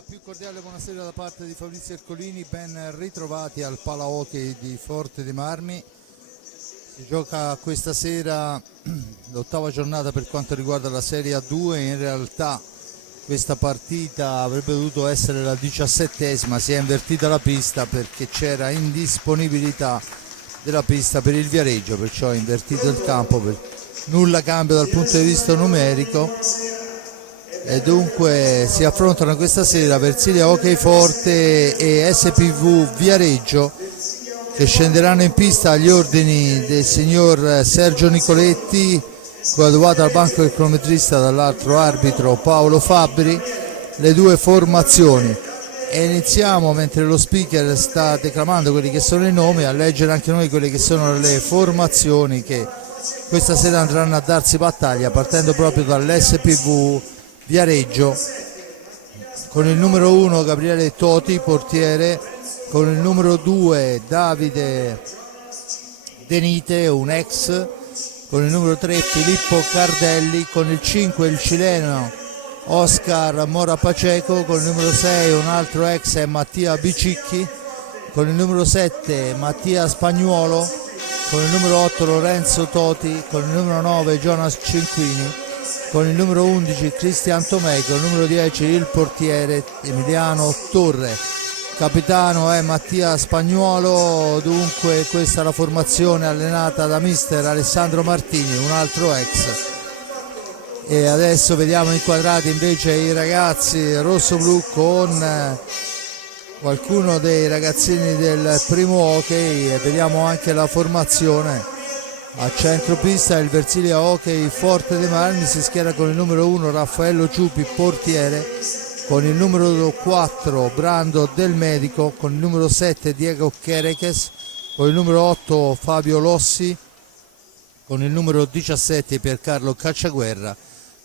La più cordiale buonasera da parte di Fabrizio Ercolini, ben ritrovati al Palahockey di Forte dei Marmi. Si gioca questa sera l'ottava giornata per quanto riguarda la Serie A2. In realtà questa partita avrebbe dovuto essere la 17esima, si è invertita la pista perché c'era indisponibilità della pista per il Viareggio, perciò è invertito il campo, nulla cambia dal punto di vista numerico. E dunque si affrontano questa sera Versilia Hockey Forte e SPV Viareggio, che scenderanno in pista agli ordini del signor Sergio Nicoletti, coadiuvato al banco del cronometrista dall'altro arbitro Paolo Fabbri, le due formazioni. E iniziamo, mentre lo speaker sta declamando quelli che sono i nomi, a leggere anche noi quelle che sono le formazioni che questa sera andranno a darsi battaglia, partendo proprio dall'SPV Viareggio, con il numero 1 Gabriele Toti, portiere, con il numero 2 Davide Denite, un ex, con il numero 3 Filippo Cardelli, con il 5 il cileno Oscar Mora Paceco, con il numero 6 un altro ex è Mattia Bicicchi, con il numero 7 Mattia Spagnuolo, con il numero 8 Lorenzo Toti, con il numero 9 Jonas Cinquini, con il numero 11 Cristian Tomei, con il numero 10 il portiere Emiliano Torre. Capitano è Mattia Spagnuolo. Dunque questa è la formazione allenata da mister Alessandro Martini, un altro ex. E adesso vediamo inquadrati invece i ragazzi rossoblu con qualcuno dei ragazzini del primo hockey, e vediamo anche la formazione. A centropista il Versilia Hockey Forte dei Marmi si schiera con il numero 1 Raffaello Ciupi, portiere, con il numero 4 Brando Del Medico, con il numero 7 Diego Chereches, con il numero 8 Fabio Lossi, con il numero 17 Piercarlo Cacciaguerra,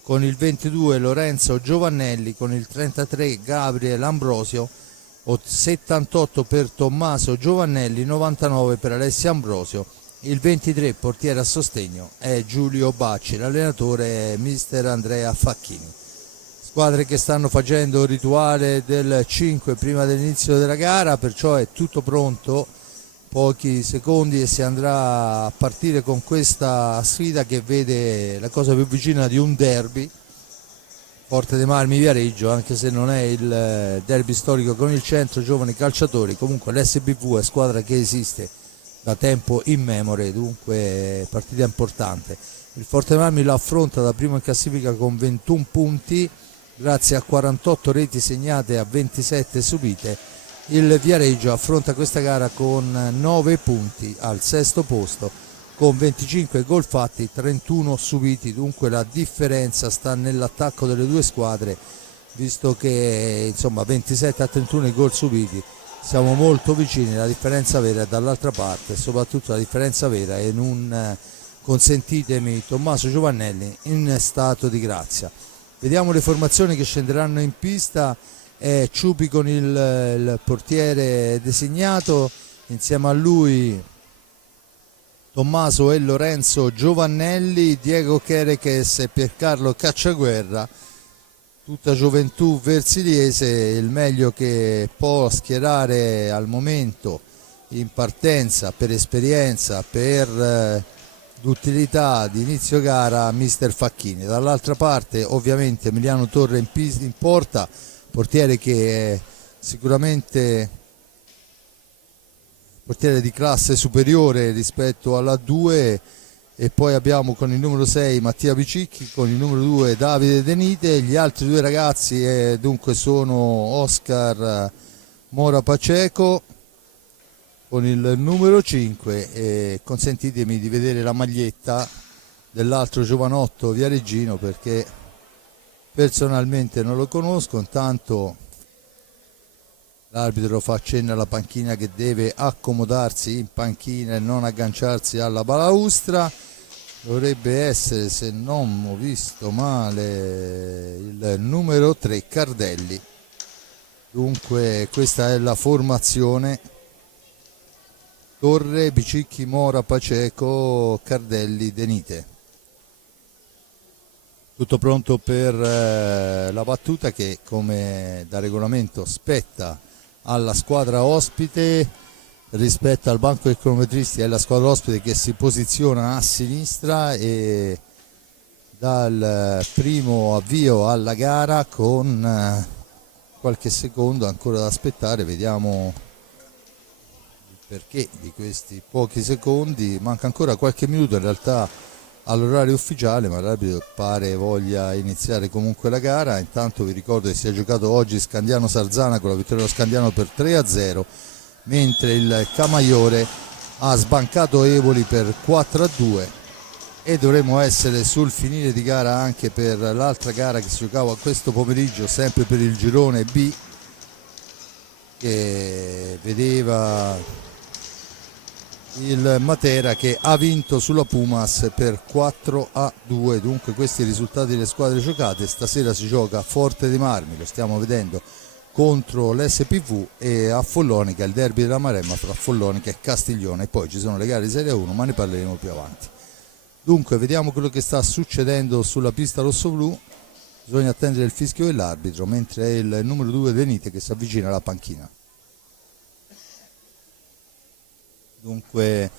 con il 22 Lorenzo Giovannelli, con il 33 Gabriel Ambrosio, 78 per Tommaso Giovannelli, 99 per Alessia Ambrosio. Il 23 portiere a sostegno è Giulio Bacci, l'allenatore è mister Andrea Facchini. Squadre che stanno facendo il rituale del 5 prima dell'inizio della gara, perciò è tutto pronto, pochi secondi e si andrà a partire con questa sfida che vede la cosa più vicina di un derby, Forte dei Marmi Viareggio, anche se non è il derby storico con il centro giovani calciatori. Comunque l'SBV è squadra che esiste da tempo immemore, dunque partita importante. Il Forte dei Marmi lo affronta da primo in classifica con 21 punti grazie a 48 reti segnate a 27 subite. Il Viareggio affronta questa gara con 9 punti al sesto posto con 25 gol fatti, 31 subiti. Dunque la differenza sta nell'attacco delle due squadre, visto che insomma 27 a 31 i gol subiti, siamo molto vicini. La differenza vera è dall'altra parte, soprattutto la differenza vera è in un, consentitemi, Tommaso Giovannelli in stato di grazia. Vediamo le formazioni che scenderanno in pista. È Ciupi con il portiere designato, insieme a lui Tommaso e Lorenzo Giovannelli, Diego Chereches e Piercarlo Cacciaguerra, tutta gioventù versiliese, il meglio che può schierare al momento in partenza per esperienza, per d'utilità di inizio gara mister Facchini. Dall'altra parte ovviamente Emiliano Torre in porta, portiere che è sicuramente portiere di classe superiore rispetto alla 2, e poi abbiamo con il numero 6 Mattia Bicicchi, con il numero 2 Davide Denite. Gli altri due ragazzi dunque sono Oscar Mora Paceco con il numero 5, e consentitemi di vedere la maglietta dell'altro giovanotto viareggino perché personalmente non lo conosco. Intanto l'arbitro fa cenno alla panchina che deve accomodarsi in panchina e non agganciarsi alla balaustra. Dovrebbe essere, se non ho visto male, il numero 3 Cardelli. Dunque questa è la formazione: Torre, Bicicchi, Mora, Paceco, Cardelli, Denite. Tutto pronto per la battuta che, come da regolamento, spetta alla squadra ospite. Rispetto al banco dei cronometristi è la squadra ospite che si posiziona a sinistra e dal primo avvio alla gara con qualche secondo ancora da aspettare. Vediamo il perché di questi pochi secondi. Manca ancora qualche minuto in realtà all'orario ufficiale, ma l'arbitro pare voglia iniziare comunque la gara. Intanto vi ricordo che si è giocato oggi Scandiano-Sarzana con la vittoria dello Scandiano per 3-0, mentre il Camaiore ha sbancato Evoli per 4-2 e dovremo essere sul finire di gara anche per l'altra gara che si giocava questo pomeriggio, sempre per il girone B, che vedeva il Matera che ha vinto sulla Pumas per 4-2. Dunque questi i risultati delle squadre giocate. Stasera si gioca a Forte dei Marmi, lo stiamo vedendo, contro l'SPV, e a Follonica il derby della Maremma fra Follonica e Castiglione. E poi ci sono le gare di Serie 1, ma ne parleremo più avanti. Dunque vediamo quello che sta succedendo sulla pista rossoblu. Bisogna attendere il fischio dell'arbitro, mentre è il numero 2 Denite che si avvicina alla panchina. Dunque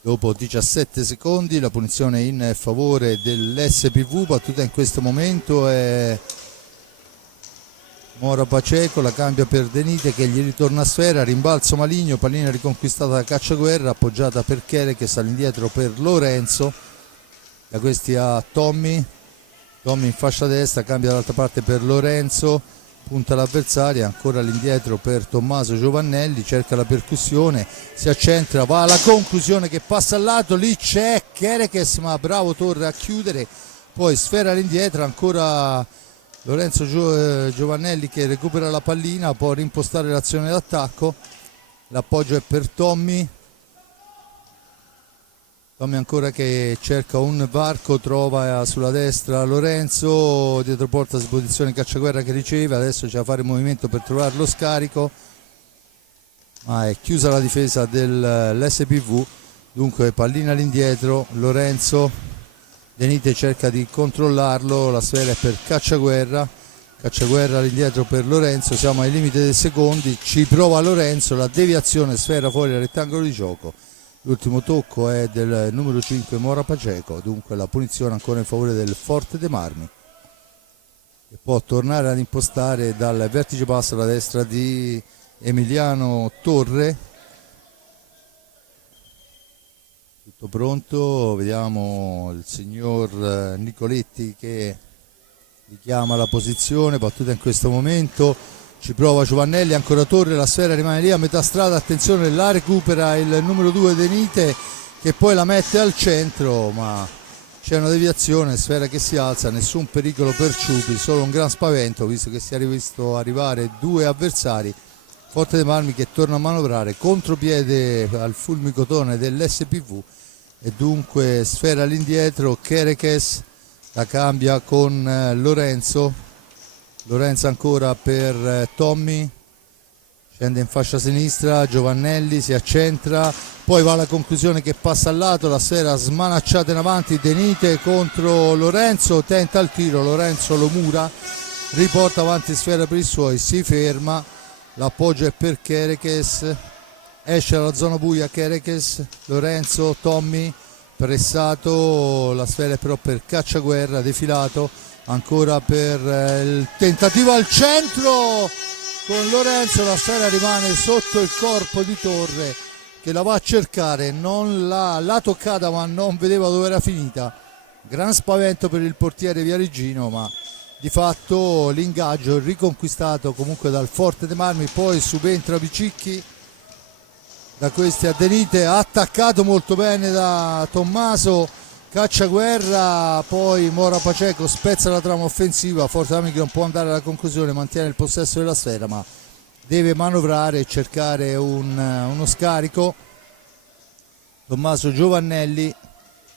dopo 17 secondi la punizione in favore dell'SPV. Battuta in questo momento è Mora Paceco, la cambia per Denite che gli ritorna a sfera, rimbalzo maligno, pallina riconquistata da Cacciaguerra, appoggiata per Chere che sta all'indietro per Lorenzo, da questi a Tommy in fascia destra, cambia dall'altra parte per Lorenzo, punta l'avversaria, ancora all'indietro per Tommaso Giovannelli, cerca la percussione, si accentra, va alla conclusione che passa al lato, lì c'è Kerekes, ma bravo Torre a chiudere, poi sfera all'indietro, ancora Lorenzo Giovannelli che recupera la pallina, può rimpostare l'azione d'attacco, l'appoggio è per Tommy ancora che cerca un varco, trova sulla destra Lorenzo, dietro porta si posizione Cacciaguerra che riceve, adesso c'è da fare il movimento per trovare lo scarico, ma è chiusa la difesa dell'SPV, dunque pallina all'indietro, Lorenzo, Denite cerca di controllarlo, la sfera è per Cacciaguerra all'indietro per Lorenzo, siamo ai limiti dei secondi, ci prova Lorenzo, la deviazione, sfera fuori dal rettangolo di gioco. L'ultimo tocco è del numero 5 Mora Paceco, dunque la punizione ancora in favore del Forte dei Marmi, che può tornare ad impostare dal vertice basso alla destra di Emiliano Torre. Tutto pronto, vediamo il signor Nicoletti che richiama la posizione, battuta in questo momento. Ci prova Giovannelli, ancora Torre, la sfera rimane lì a metà strada, attenzione, la recupera il numero 2 Denite che poi la mette al centro, ma c'è una deviazione, sfera che si alza, nessun pericolo per Ciupi, solo un gran spavento visto che si è visto arrivare due avversari. Forte dei Marmi che torna a manovrare, contropiede al fulmicotone dell'SPV e dunque sfera all'indietro, Kerekes la cambia con Lorenzo ancora per Tommy, scende in fascia sinistra, Giovannelli si accentra, poi va alla conclusione che passa al lato, la sfera smanacciata in avanti, Denite contro Lorenzo, tenta il tiro, Lorenzo lo mura, riporta avanti sfera per i suoi, si ferma, l'appoggio è per Kerekes, esce dalla zona buia Kerekes, Lorenzo, Tommy pressato, la sfera è però per Cacciaguerra, defilato, ancora per il tentativo al centro con Lorenzo, la sfera rimane sotto il corpo di Torre che la va a cercare, non l'ha toccata ma non vedeva dove era finita, gran spavento per il portiere viareggino, ma di fatto l'ingaggio riconquistato comunque dal Forte dei Marmi. Poi subentra Vicicchi, da questi a Denite, attaccato molto bene da Tommaso, Cacciaguerra, poi Mora Paceco spezza la trama offensiva, Forte dei Marmi che non può andare alla conclusione, mantiene il possesso della sfera ma deve manovrare e cercare uno scarico. Tommaso Giovannelli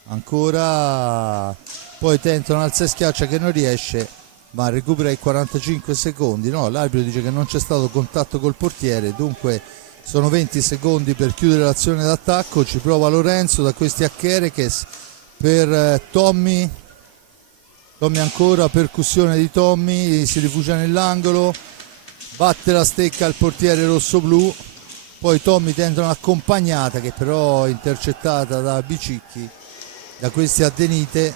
ancora, poi tenta un alza e schiaccia che non riesce ma recupera i 45 secondi, no, l'arbitro dice che non c'è stato contatto col portiere, dunque sono 20 secondi per chiudere l'azione d'attacco. Ci prova Lorenzo, da questi a Kerekes per Tommy Tommy ancora, percussione di Tommy, si rifugia nell'angolo, batte la stecca al portiere rossoblu, poi Tommy tenta un'accompagnata che però è intercettata da Bicicchi, da questi Addenite,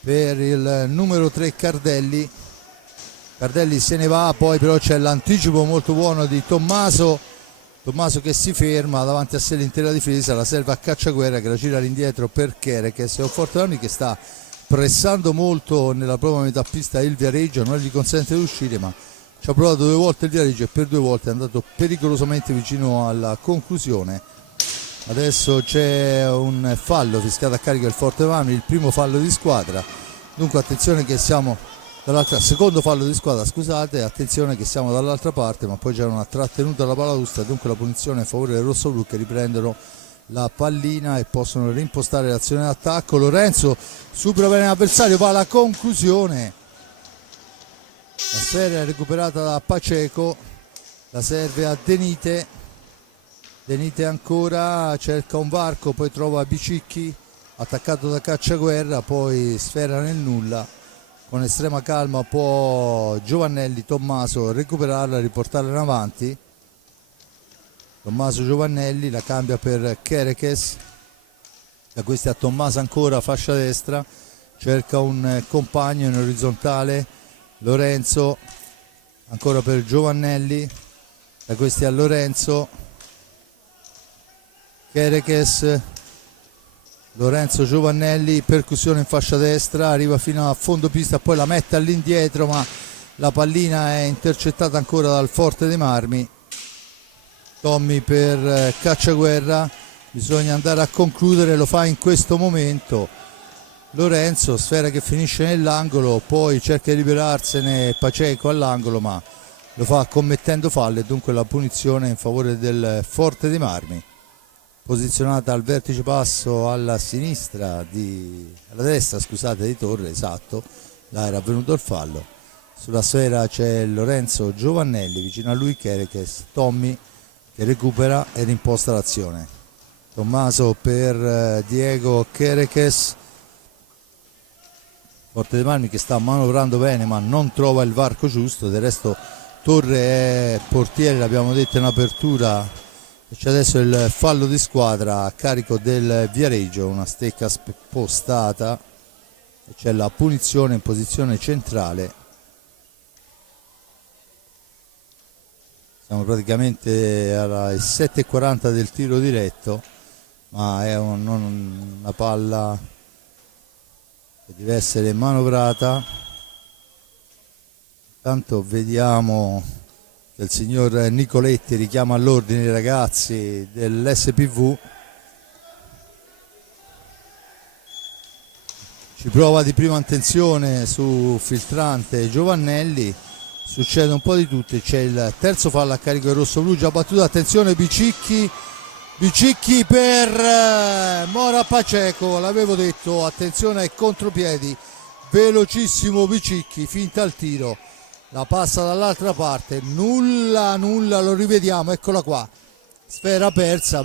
per il numero 3 Cardelli. Cardelli se ne va, poi però c'è l'anticipo molto buono di Tommaso che si ferma davanti a sé l'intera difesa, la serve a Cacciaguerra che la gira all'indietro per Kerekes, è un Forte che sta pressando molto nella propria metà pista il Viareggio, non gli consente di uscire, ma ci ha provato 2 volte il Viareggio e per 2 volte è andato pericolosamente vicino alla conclusione. Adesso c'è un fallo fischiato a carico del Forte Marmi, il primo fallo di squadra, dunque attenzione che siamo dall'altra, secondo fallo di squadra, scusate, attenzione che siamo dall'altra parte, ma poi c'è una trattenuta alla palaustra, dunque la punizione a favore del rossoblu che riprendono la pallina e possono reimpostare l'azione d'attacco. Lorenzo supera bene l'avversario, va alla conclusione, la sfera è recuperata da Paceco, la serve a Denite, Denite ancora, cerca un varco, poi trova Bicicchi attaccato da Cacciaguerra, poi sfera nel nulla, con estrema calma può Giovannelli, Tommaso recuperarla, riportarla in avanti. Tommaso Giovannelli la cambia per Kerekes, da questi a Tommaso ancora, fascia destra, cerca un compagno in orizzontale, Lorenzo ancora per Giovannelli, da questi a Lorenzo, Kerekes, Lorenzo Giovannelli, percussione in fascia destra, arriva fino a fondo pista, poi la mette all'indietro, ma la pallina è intercettata ancora dal Forte dei Marmi. Tommy per Cacciaguerra, bisogna andare a concludere, lo fa in questo momento Lorenzo, sfera che finisce nell'angolo, poi cerca di liberarsene Paceco all'angolo, ma lo fa commettendo fallo e dunque la punizione in favore del Forte dei Marmi. Posizionata al vertice basso alla sinistra alla destra, scusate, di Torre, esatto, là era avvenuto il fallo. Sulla sfera c'è Lorenzo Giovannelli, vicino a lui Kerekes, Tommy che recupera e rimposta l'azione. Tommaso per Diego Kerekes, Forte dei Marmi che sta manovrando bene ma non trova il varco giusto, del resto Torre è portiere, l'abbiamo detto in apertura. C'è adesso il fallo di squadra a carico del Viareggio, una stecca spostata e c'è la punizione in posizione centrale. Siamo praticamente alle 7:40 del tiro diretto, ma è una palla che deve essere manovrata. Intanto vediamo che il signor Nicoletti richiama all'ordine i ragazzi dell'SPV. Ci prova di prima intenzione su filtrante Giovannelli, succede un po' di tutto, c'è il terzo fallo a carico del rossoblu, già battuto, attenzione Bicicchi per Mora Paceco, l'avevo detto, attenzione ai contropiedi, velocissimo Bicicchi, finta al tiro, la passa dall'altra parte, nulla, lo rivediamo, eccola qua, sfera persa,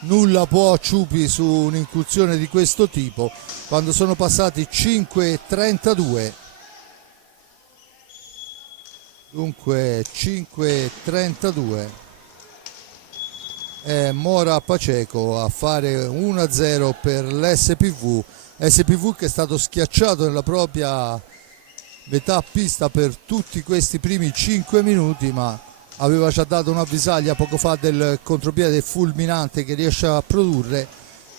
nulla può Ciupi su un'incursione di questo tipo quando sono passati 5:32. Dunque 5:32 è Mora Paceco a fare 1-0 per l'SPV che è stato schiacciato nella propria metà pista per tutti questi primi 5 minuti, ma aveva già dato un'avvisaglia poco fa del contropiede fulminante che riesce a produrre,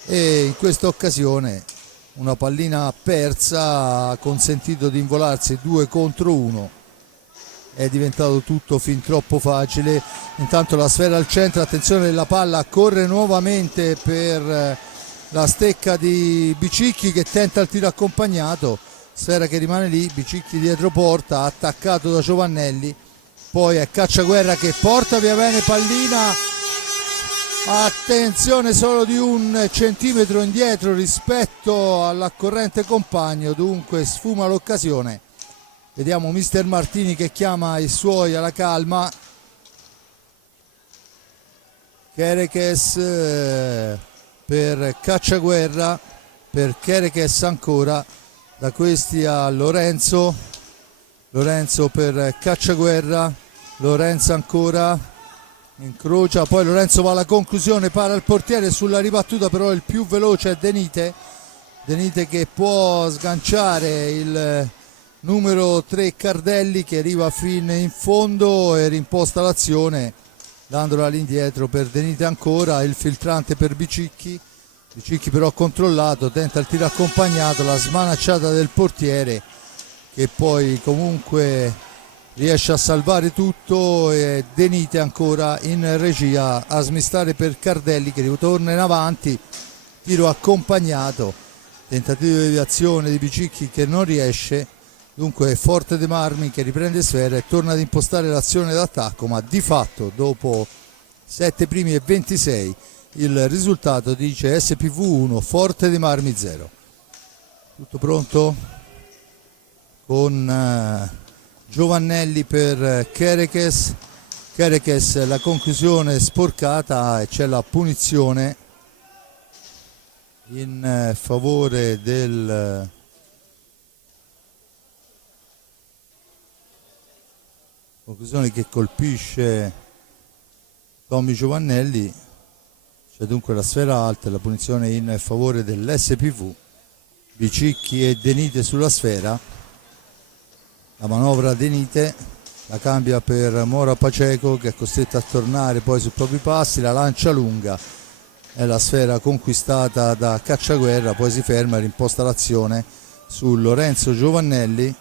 e in questa occasione una pallina persa ha consentito di involarsi 2 contro 1. È diventato tutto fin troppo facile. Intanto la sfera al centro, attenzione, la palla corre nuovamente per la stecca di Bicicchi che tenta il tiro accompagnato, sfera che rimane lì, Bicicchi dietro porta, attaccato da Giovannelli, poi è Cacciaguerra che porta via bene pallina, attenzione, solo di 1 centimetro indietro rispetto all'accorrente compagno, dunque sfuma l'occasione. Vediamo mister Martini che chiama i suoi alla calma. Kerekes per Cacciaguerra, per Kerekes ancora, da questi a Lorenzo, Lorenzo per Cacciaguerra, Lorenzo ancora, incrocia, poi Lorenzo va alla conclusione, para il portiere sulla ribattuta, però il più veloce è Denite, Denite che può sganciare il numero 3 Cardelli che arriva fino in fondo e rimposta l'azione dandola all'indietro per Denite ancora, il filtrante per Bicicchi, Bicicchi però controllato, tenta il tiro accompagnato, la smanacciata del portiere che poi comunque riesce a salvare tutto e Denite ancora in regia a smistare per Cardelli che ritorna in avanti, tiro accompagnato, tentativo di deviazione di Bicicchi che non riesce, dunque Forte dei Marmi che riprende sfera e torna ad impostare l'azione d'attacco, ma di fatto dopo 7 primi e 26 il risultato dice SPV 1 Forte dei Marmi 0. Tutto pronto con Giovannelli per Kerekes, Kerekes la conclusione sporcata e c'è la punizione in favore del conclusione che colpisce Tommy Giovannelli, c'è dunque la sfera alta e la punizione in favore dell'SPV, Bicicchi e Denite sulla sfera, la manovra Denite la cambia per Mora Paceco che è costretto a tornare poi sui propri passi, la lancia lunga, è la sfera conquistata da Cacciaguerra, poi si ferma e rimposta l'azione su Lorenzo Giovannelli,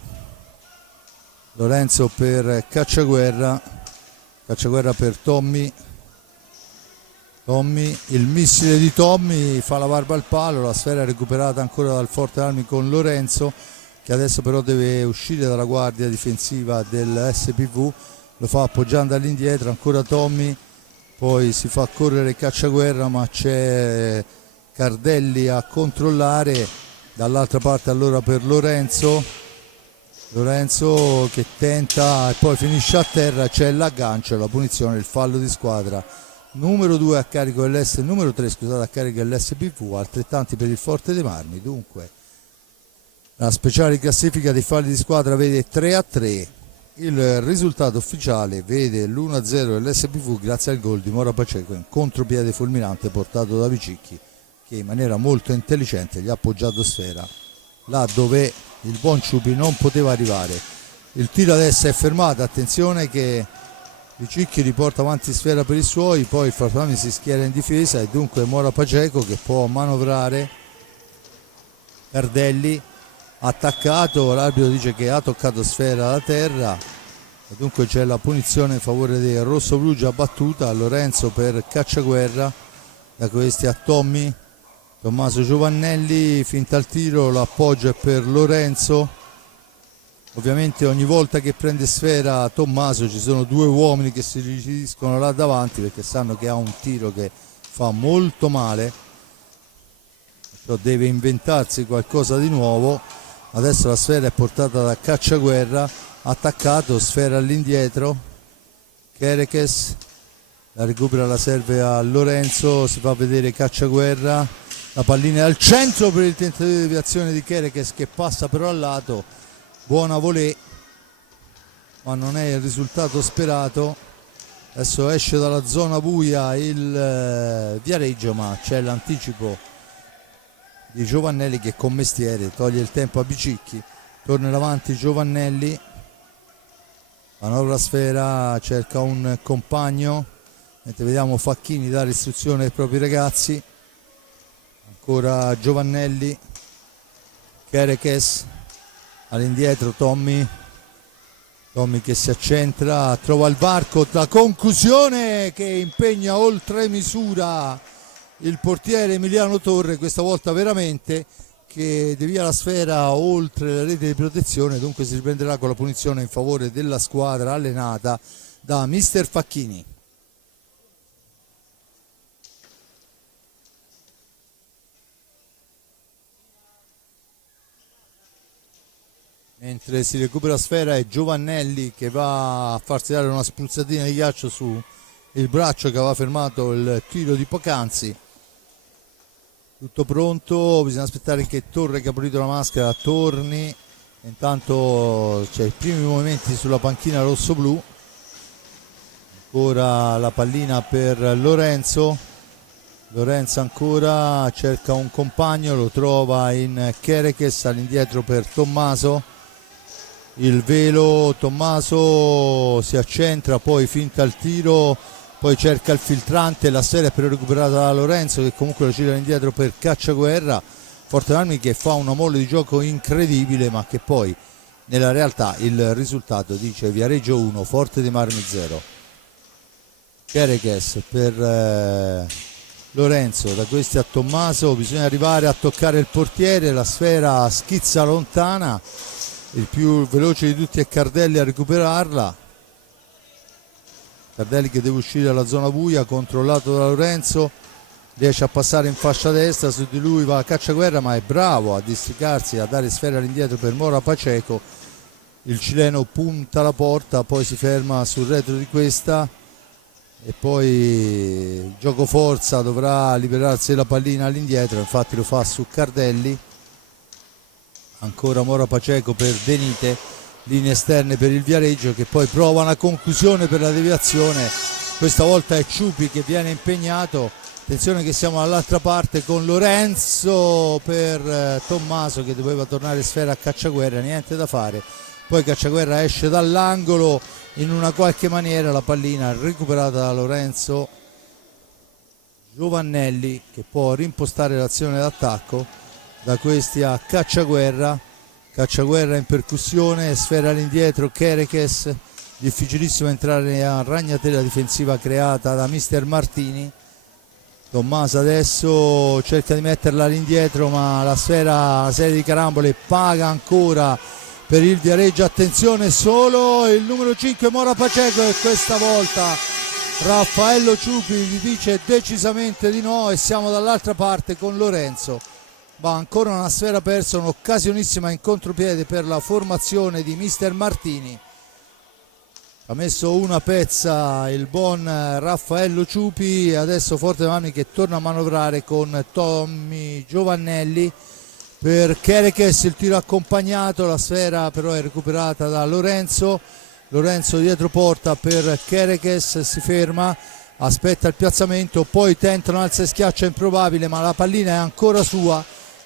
Lorenzo per Cacciaguerra, Cacciaguerra per Tommy, Tommy, il missile di Tommy fa la barba al palo, la sfera è recuperata ancora dal Forte Armi con Lorenzo che adesso però deve uscire dalla guardia difensiva del SPV, lo fa appoggiando all'indietro, ancora Tommy, poi si fa correre Cacciaguerra ma c'è Cardelli a controllare, dall'altra parte allora per Lorenzo, Lorenzo che tenta e poi finisce a terra, c'è l'aggancio, la punizione, il fallo di squadra numero 2 a carico numero 3 scusate, a carico dell'SPV, altrettanti per il Forte dei Marmi, dunque la speciale classifica dei falli di squadra vede 3-3, il risultato ufficiale vede l'1-0 dell'SPV grazie al gol di Mora Paceco in contropiede fulminante portato da Bicicchi che in maniera molto intelligente gli ha appoggiato sfera là dove il buon Ciupi non poteva arrivare. Il tiro adesso è fermato, attenzione che Bicicchi riporta avanti sfera per i suoi, poi il Forte Armi si schiera in difesa e dunque Mora Paceco che può manovrare Cardelli, attaccato, l'arbitro dice che ha toccato sfera alla terra e dunque c'è la punizione in favore del rosso-blu già battuta, Lorenzo per Cacciaguerra, da questi a Tommy, Tommaso Giovannelli, finta il tiro, l'appoggio è per Lorenzo, ovviamente ogni volta che prende sfera Tommaso ci sono due uomini che si rigidiscono là davanti perché sanno che ha un tiro che fa molto male, perciò deve inventarsi qualcosa di nuovo. Adesso la sfera è portata da Cacciaguerra, attaccato, sfera all'indietro, Kerekes la recupera, la serve a Lorenzo, si fa vedere Cacciaguerra, la pallina è al centro per il tentativo di deviazione di Kerekes che passa però al lato, buona volée ma non è il risultato sperato. Adesso esce dalla zona buia il Viareggio ma c'è l'anticipo di Giovannelli che con mestiere toglie il tempo a Bicicchi, torna in avanti Giovannelli, manovra sfera, cerca un compagno, mentre vediamo Facchini dare istruzione ai propri ragazzi, ancora Giovannelli, Kerekes, all'indietro Tommy, Tommy che si accentra, trova il varco, la conclusione che impegna oltre misura il portiere Emiliano Torre, questa volta veramente, che devia la sfera oltre la rete di protezione, dunque si riprenderà con la punizione in favore della squadra allenata da mister Facchini. Mentre si recupera sfera è Giovannelli che va a farsi dare una spruzzatina di ghiaccio su il braccio che aveva fermato il tiro di poc'anzi. Tutto pronto, bisogna aspettare che Torre, che ha pulito la maschera, torni. Intanto c'è i primi movimenti sulla panchina rosso-blu. Ancora la pallina per Lorenzo. Lorenzo ancora cerca un compagno, lo trova in Kerekes, all'indietro per Tommaso. Il velo, Tommaso si accentra, poi finta il tiro, poi cerca il filtrante, la sfera è però recuperata da Lorenzo, che comunque lo gira all'indietro per Cacciaguerra. Forte Marmi che fa una molle di gioco incredibile, ma che poi nella realtà il risultato dice Viareggio 1, Forte dei Marmi 0. Kerekes per Lorenzo, da questi a Tommaso, bisogna arrivare a toccare il portiere, la sfera schizza lontana, il più veloce di tutti è Cardelli a recuperarla. Cardelli che deve uscire dalla zona buia, controllato da Lorenzo, riesce a passare in fascia destra, su di lui va a Cacciaguerra, ma è bravo a districarsi, a dare sfera all'indietro per Mora Paceco. Il cileno punta la porta, poi si ferma sul retro di questa e poi gioco forza, dovrà liberarsi la pallina all'indietro, infatti lo fa su Cardelli. Ancora Mora Paceco per Denite, linee esterne per il Viareggio che poi prova una conclusione per la deviazione, questa volta è Ciupi che viene impegnato. Attenzione che siamo dall'altra parte con Lorenzo per Tommaso che doveva tornare sfera a Cacciaguerra, niente da fare, poi Cacciaguerra esce dall'angolo, in una qualche maniera la pallina recuperata da Lorenzo. Giovannelli che può rimpostare l'azione d'attacco, da questi a Cacciaguerra, Cacciaguerra in percussione, sfera all'indietro, Kerekes, difficilissimo entrare a ragnatela difensiva creata da mister Martini. Tommaso adesso cerca di metterla all'indietro, ma la sfera, una serie di carambole, paga ancora per il Viareggio. Attenzione, solo il numero 5 Mora Paceco e questa volta Raffaello Ciupi gli dice decisamente di no e siamo dall'altra parte con Lorenzo. Ma ancora una sfera persa, un'occasionissima in contropiede per la formazione di mister Martini. Ha messo una pezza il buon Raffaello Ciupi, adesso Forte Marmi che torna a manovrare con Tommy Giovannelli per Kerekes, il tiro accompagnato, la sfera però è recuperata da Lorenzo. Lorenzo dietro porta per Kerekes, si ferma, aspetta il piazzamento, poi tenta un alza e schiaccia improbabile, ma la pallina è ancora sua.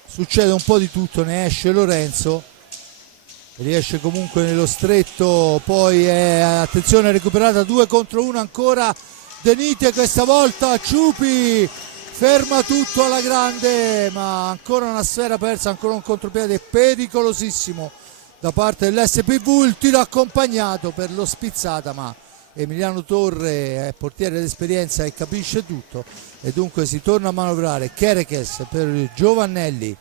Succede un po' di tutto, ne esce Lorenzo, riesce comunque nello stretto, poi è, attenzione, recuperata 2 contro 1 ancora Denite, questa volta Ciupi ferma tutto alla grande, ma ancora una sfera persa, ancora un contropiede pericolosissimo da parte dell'SPV, il tiro accompagnato per lo spizzata, ma Emiliano Torre è portiere d'esperienza e capisce tutto e dunque si torna a manovrare. Kerekes per Giovannelli,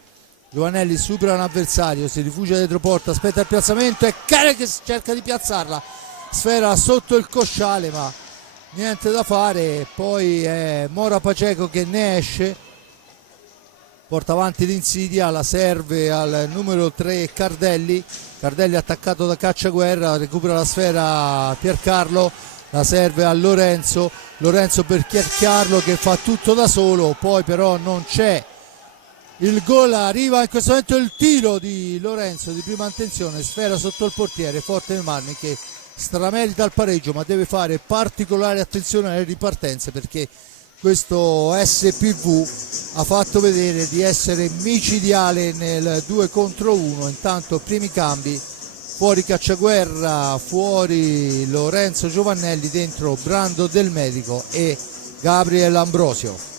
Giovannelli supera un avversario, si rifugia dietro porta, aspetta il piazzamento e Kerekes cerca di piazzarla, sfera sotto il cosciale ma niente da fare, poi è Mora Paceco che ne esce, porta avanti l'Insidia, la serve al numero 3 Cardelli, Cardelli attaccato da Cacciaguerra, recupera la sfera Piercarlo, la serve a Lorenzo, Lorenzo per Piercarlo che fa tutto da solo, poi però non c'è il gol, arriva in questo momento il tiro di Lorenzo di prima intenzione, sfera sotto il portiere, Forte dei Marmi che stramerita il pareggio ma deve fare particolare attenzione alle ripartenze perché questo SPV ha fatto vedere di essere micidiale nel 2 contro 1. Intanto primi cambi, fuori Cacciaguerra, fuori Lorenzo Giovannelli, dentro Brando Del Medico e Gabriel Ambrosio.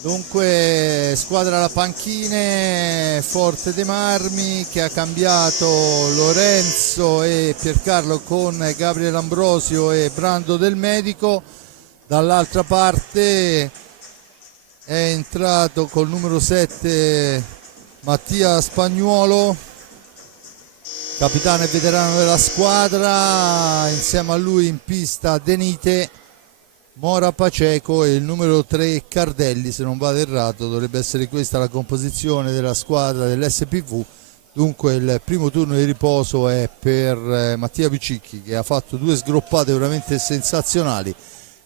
Dunque squadra alla panchine, Forte dei Marmi che ha cambiato Lorenzo e Piercarlo con Gabriel Ambrosio e Brando Del Medico. Dall'altra parte è entrato col numero 7 Mattia Spagnuolo capitano e veterano della squadra, insieme a lui in pista Denite, Mora Paceco e il numero 3 Cardelli, se non vado errato. Dovrebbe essere questa la composizione della squadra dell'SPV. Dunque il primo turno di riposo è per Mattia Picicchi, che ha fatto 2 sgroppate veramente sensazionali,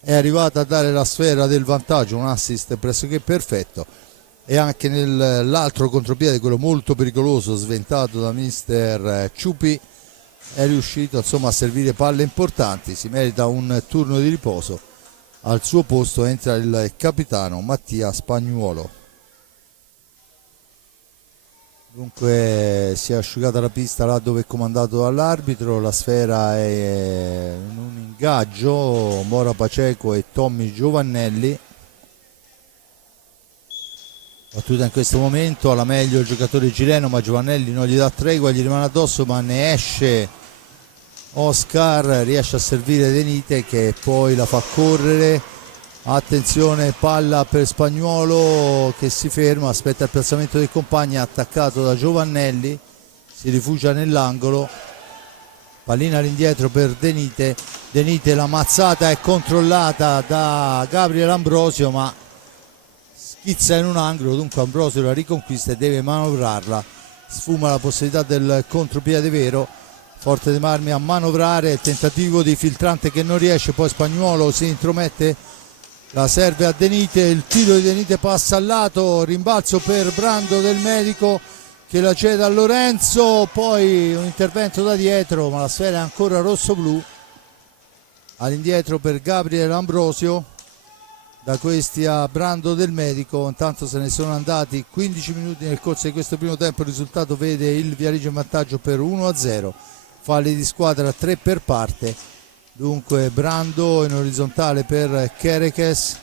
è arrivato a dare la sfera del vantaggio, un assist pressoché perfetto, e anche nell'altro contropiede, quello molto pericoloso sventato da mister Ciupi, è riuscito insomma a servire palle importanti. Si merita un turno di riposo. Al suo posto entra il capitano Mattia Spagnuolo. Dunque si è asciugata la pista là dove è comandato dall'arbitro, la sfera è in un ingaggio, Mora Paceco e Tommy Giovannelli. Battuta in questo momento, alla meglio il giocatore cileno, ma Giovannelli non gli dà tregua, gli rimane addosso, ma ne esce Oscar, riesce a servire Denite che poi la fa correre. Attenzione, palla per Spagnuolo che si ferma, aspetta il piazzamento dei compagni, attaccato da Giovannelli, si rifugia nell'angolo, pallina all'indietro per Denite. Denite, la mazzata è controllata da Gabriel Ambrosio, ma schizza in un angolo, dunque Ambrosio la riconquista e deve manovrarla. Sfuma la possibilità del contropiede vero. Forte dei Marmi a manovrare, tentativo di filtrante che non riesce, poi Spagnuolo si intromette, la serve a Denite, il tiro di Denite passa al lato, rimbalzo per Brando del Medico che la cede a Lorenzo, poi un intervento da dietro, ma la sfera è ancora rosso-blu. All'indietro per Gabriel Ambrosio, da questi a Brando del Medico. Intanto se ne sono andati 15 minuti nel corso di questo primo tempo, il risultato vede il Viareggio in vantaggio per 1-0, falli di squadra 3 per parte. Dunque Brando in orizzontale per Kerekes,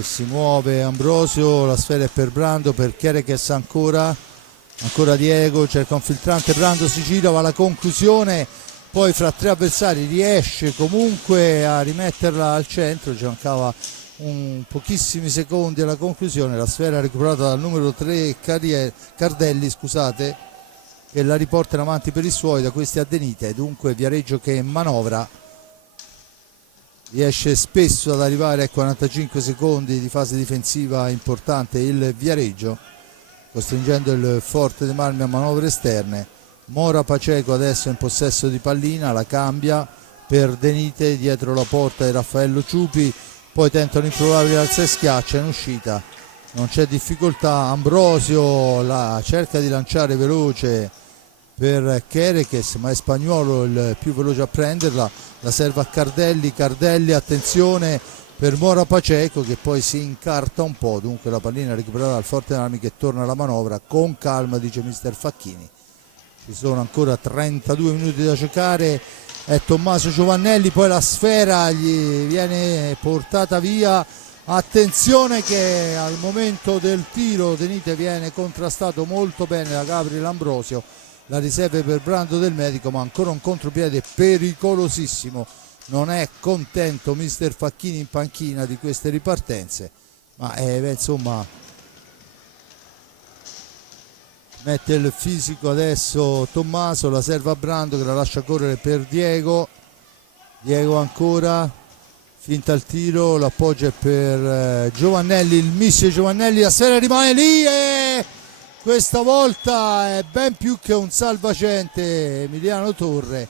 si muove Ambrosio, la sfera è per Brando, per Kerekes ancora Diego, cerca un filtrante, Brando si gira, va alla conclusione, poi fra 3 avversari riesce comunque a rimetterla al centro, ci mancava pochissimi secondi alla conclusione, la sfera recuperata dal numero 3 Cardelli, scusate, e la riporta in avanti per i suoi, da questi a Denite. Dunque Viareggio che manovra, riesce spesso ad arrivare a 45 secondi di fase difensiva importante il Viareggio, costringendo il Forte dei Marmi a manovre esterne. Mora Paceco adesso in possesso di pallina, la cambia per Denite dietro la porta di Raffaello Ciupi, poi tentano improbabile alza e schiaccia, in uscita non c'è difficoltà. Ambrosio la cerca di lanciare veloce per Kerekes, ma è Spagnuolo il più veloce a prenderla, la serve a Cardelli, attenzione per Mora Paceco che poi si incarta un po', dunque la pallina recuperata dal Forte Armi che torna alla manovra con calma, dice mister Facchini. Ci sono ancora 32 minuti da giocare, è Tommaso Giovannelli, poi la sfera gli viene portata via, attenzione che al momento del tiro Denite viene contrastato molto bene da Gabriel Ambrosio, la riserva per Brando del Medico, ma ancora un contropiede pericolosissimo. Non è contento mister Facchini in panchina di queste ripartenze, ma insomma mette il fisico adesso Tommaso, la serve a Brando che la lascia correre per Diego ancora, finta il tiro, l'appoggio è per Giovannelli, il miss di Giovannelli, la sfera rimane lì e questa volta è ben più che un salvagente Emiliano Torre,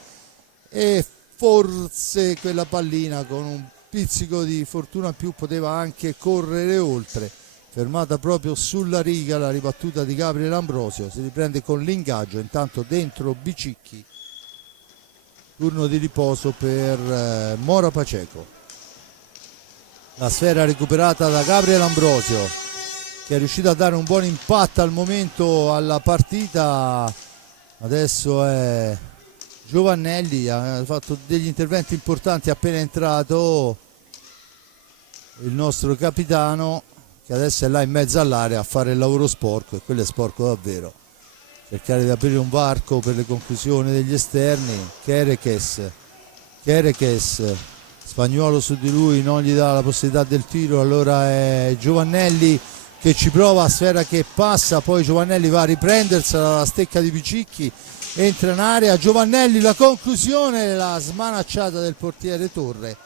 e forse quella pallina con un pizzico di fortuna in più poteva anche correre oltre. Fermata proprio sulla riga la ribattuta di Gabriel Ambrosio, si riprende con l'ingaggio, intanto dentro Bicicchi, turno di riposo per Mora Paceco. La sfera recuperata da Gabriel Ambrosio che è riuscito a dare un buon impatto al momento alla partita, adesso è Giovannelli, ha fatto degli interventi importanti appena entrato il nostro capitano, che adesso è là in mezzo all'area a fare il lavoro sporco, e quello è sporco davvero, cercare di aprire un varco per le conclusioni degli esterni. Kerekes, Spagnuolo su di lui, non gli dà la possibilità del tiro, allora è Giovannelli che ci prova, sfera che passa, poi Giovannelli va a riprendersela dalla stecca di Picicchi, entra in area Giovannelli, la conclusione, la smanacciata del portiere Torre.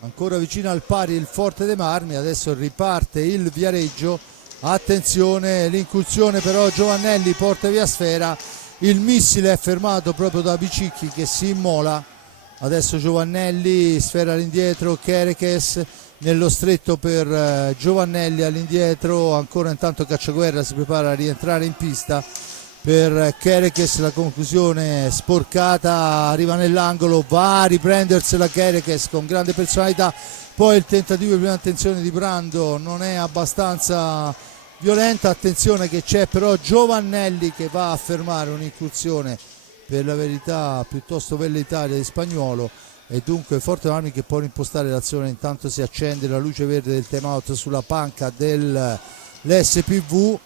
Ancora vicino al pari il Forte dei Marmi, adesso riparte il Viareggio, attenzione l'incursione però Giovannelli porta via sfera, il missile è fermato proprio da Picicchi che si immola. Adesso Giovannelli, sfera all'indietro, Kerekes nello stretto per Giovannelli all'indietro, ancora intanto Cacciaguerra si prepara a rientrare in pista per Kerekes, la conclusione sporcata, arriva nell'angolo, va a riprendersela Kerekes con grande personalità, poi il tentativo di prima attenzione di Brando non è abbastanza violenta, attenzione che c'è però Giovannelli che va a fermare un'incursione per la verità piuttosto velleitaria di Spagnuolo, e dunque Forte Marmi che può impostare l'azione. Intanto si accende la luce verde del time out sulla panca dell'SPV,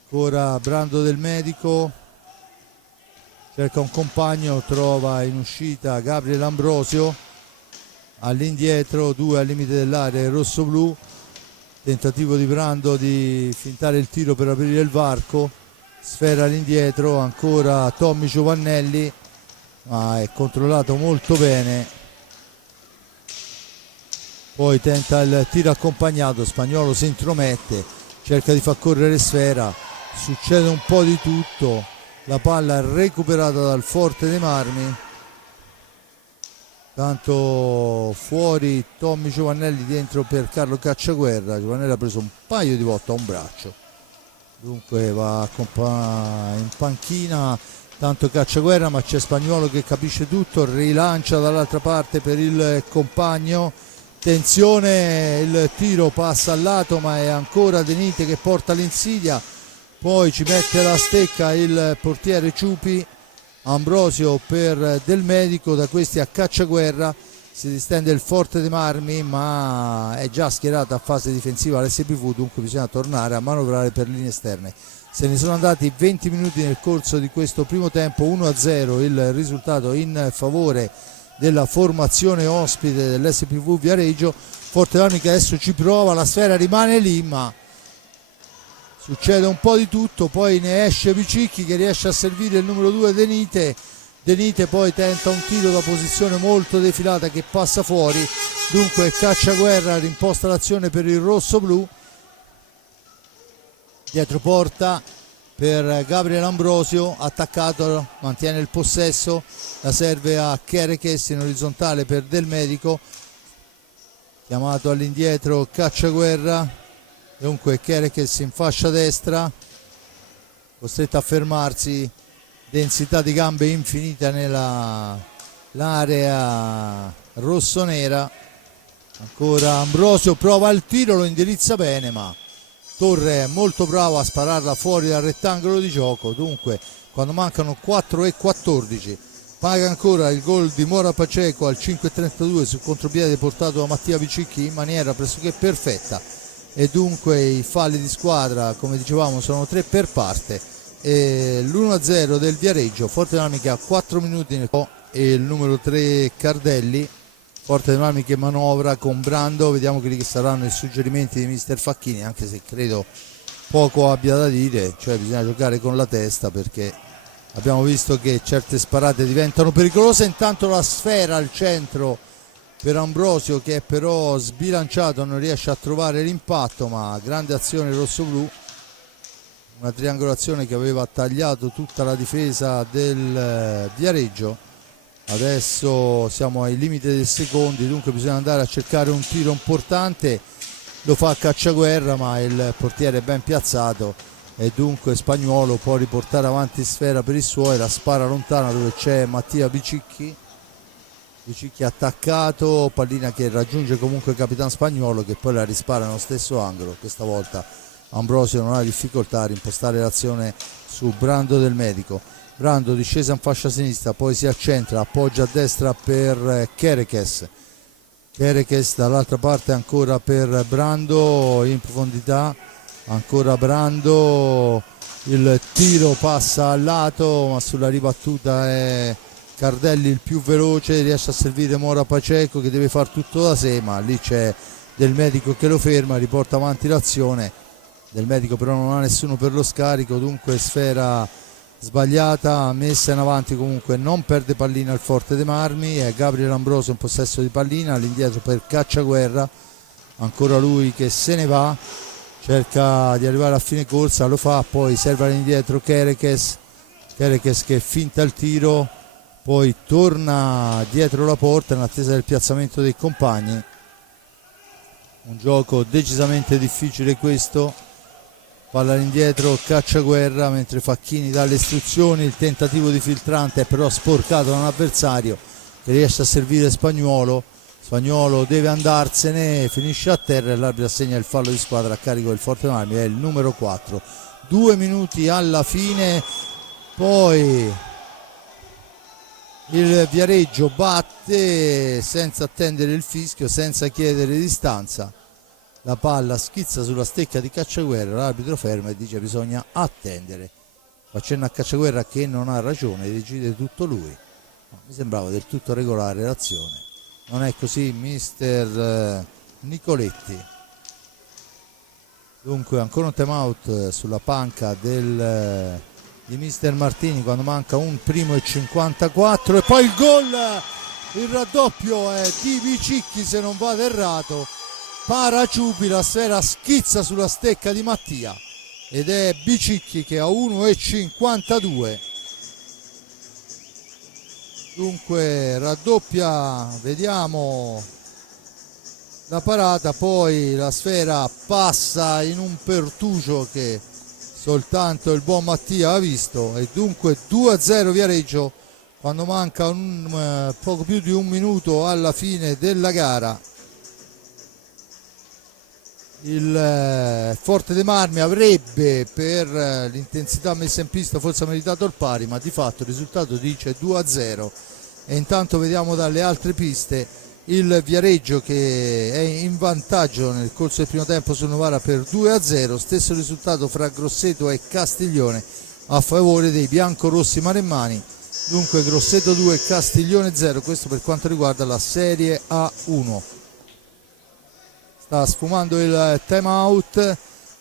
ancora Brando del Medico, cerca un compagno, trova in uscita Gabriele Ambrosio, all'indietro, 2 al limite dell'area il rosso-blu, tentativo di Brando di fintare il tiro per aprire il varco, sfera all'indietro, ancora Tommy Giovannelli, ma è controllato molto bene, poi tenta il tiro accompagnato, Spagnuolo si intromette, cerca di far correre sfera, succede un po' di tutto, la palla recuperata dal Forte dei Marmi, tanto fuori Tommy Giovannelli, dentro per Carlo Cacciaguerra. Giovannelli ha preso un paio di volte a un braccio, dunque va in panchina tanto Cacciaguerra, ma c'è Spagnuolo che capisce tutto, rilancia dall'altra parte per il compagno, tensione, il tiro passa al lato ma è ancora De Nite che porta l'insidia, poi ci mette la stecca il portiere Ciupi, Ambrosio per Del Medico, da questi a Cacciaguerra, si distende il Forte dei Marmi ma è già schierata a fase difensiva l'SPV, dunque bisogna tornare a manovrare per linee esterne. Se ne sono andati 20 minuti nel corso di questo primo tempo, 1-0 il risultato in favore della formazione ospite dell'SPV Viareggio. Forte Marmi che adesso ci prova, la sfera rimane lì ma succede un po' di tutto, poi ne esce Picicchi che riesce a servire il numero 2 De Nite. De Nite poi tenta un tiro da posizione molto defilata che passa fuori, dunque Cacciaguerra rimposta l'azione per il rosso-blu, dietro porta per Gabriele Ambrosio, attaccato, mantiene il possesso, la serve a Kerekes in orizzontale per Del Medico, chiamato all'indietro Cacciaguerra, dunque Kerekes in fascia destra, costretto a fermarsi, densità di gambe infinita nell'area rossonera, ancora Ambrosio prova il tiro, lo indirizza bene ma Torre è molto bravo a spararla fuori dal rettangolo di gioco, dunque quando mancano 4:14 paga ancora il gol di Mora Paceco al 5:32 sul contropiede portato da Mattia Picicchi in maniera pressoché perfetta, e dunque i falli di squadra come dicevamo sono 3 per parte, e l'1-0 del Viareggio. Forte dei Marmi che ha 4 minuti e il numero 3 Cardelli. Forte dei Marmi che manovra con Brando, vediamo quelli che saranno i suggerimenti di mister Facchini, anche se credo poco abbia da dire, cioè bisogna giocare con la testa perché abbiamo visto che certe sparate diventano pericolose. Intanto la sfera al centro per Ambrosio che è però sbilanciato, non riesce a trovare l'impatto, ma grande azione rosso-blu, una triangolazione che aveva tagliato tutta la difesa del Viareggio. Adesso siamo ai limiti dei secondi, dunque bisogna andare a cercare un tiro importante, lo fa Cacciaguerra ma il portiere è ben piazzato e dunque Spagnuolo può riportare avanti sfera per i suoi, la spara lontana dove c'è Mattia Picicchi attaccato, pallina che raggiunge comunque il capitano Spagnuolo che poi la rispara nello stesso angolo. Questa volta Ambrosio non ha difficoltà a rimpostare l'azione su Brando del Medico. Brando discesa in fascia sinistra, poi si accentra, appoggia a destra per Kerekes dall'altra parte ancora per Brando in profondità, ancora Brando, il tiro passa al lato ma sulla ribattuta è Cardelli il più veloce, riesce a servire Mora Paceco che deve far tutto da sé, ma lì c'è del medico che lo ferma, riporta avanti l'azione. Del medico però non ha nessuno per lo scarico, dunque sfera sbagliata, messa in avanti, comunque non perde pallina il Forte dei Marmi. È Gabriel Ambrosio in possesso di pallina, all'indietro per Cacciaguerra, ancora lui che se ne va, cerca di arrivare a fine corsa, lo fa, poi serve all'indietro Kerekes che finta il tiro, poi torna dietro la porta in attesa del piazzamento dei compagni. Un gioco decisamente difficile questo. Palla all'indietro Cacciaguerra mentre Facchini dà le istruzioni, il tentativo di filtrante è però sporcato da un avversario che riesce a servire Spagnuolo. Spagnuolo deve andarsene, finisce a terra e l'arbitro assegna il fallo di squadra a carico del Forte Marmi, è il numero 4. 2 minuti alla fine, poi il Viareggio batte senza attendere il fischio, senza chiedere distanza. La palla schizza sulla stecca di Cacciaguerra, l'arbitro ferma e dice bisogna attendere. Facendo a Cacciaguerra che non ha ragione, decide tutto lui. Mi sembrava del tutto regolare l'azione. Non è così, mister Nicoletti. Dunque ancora un time out sulla panca di mister Martini quando manca un primo e 54 e poi il gol, il raddoppio è di Bicicchi se non vado errato. Para Ciubi, la sfera schizza sulla stecca di Mattia ed è Bicicchi che a 1,52. Dunque raddoppia, vediamo la parata, poi la sfera passa in un pertugio che soltanto il buon Mattia ha visto e dunque 2-0 Viareggio quando manca poco più di un minuto alla fine della gara. Il Forte dei Marmi avrebbe per l'intensità messa in pista forse meritato il pari, ma di fatto il risultato dice 2-0 e intanto vediamo dalle altre piste il Viareggio che è in vantaggio nel corso del primo tempo sul Novara per 2-0, stesso risultato fra Grosseto e Castiglione a favore dei biancorossi maremmani. Dunque Grosseto 2, Castiglione 0, questo per quanto riguarda la Serie A1. Sta sfumando il time out,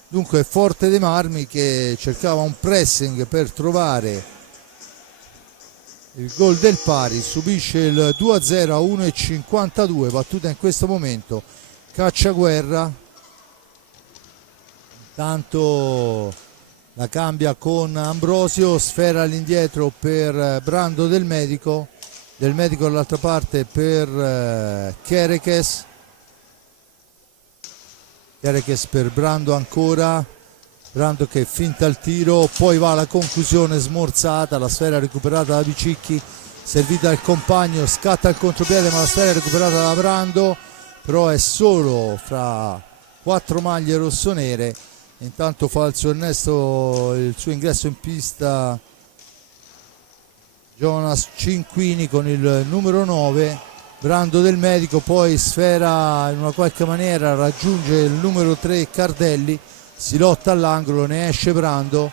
dunque Forte dei Marmi che cercava un pressing per trovare il gol del pari, subisce il 2-0 a 1,52, battuta in questo momento Cacciaguerra, intanto la cambia con Ambrosio, sfera all'indietro per Brando del medico dall'altra parte per Kerekes per Brando ancora, Brando che finta il tiro, poi va alla conclusione smorzata, la sfera recuperata da Bicicchi, servita dal compagno, scatta il contropiede ma la sfera è recuperata da Brando, però è solo fra 4 maglie rossonere. Intanto fa il suo ingresso in pista Jonas Cinquini con il numero 9. Brando del medico, poi sfera in una qualche maniera, raggiunge il numero 3 Cardelli, si lotta all'angolo, ne esce Brando,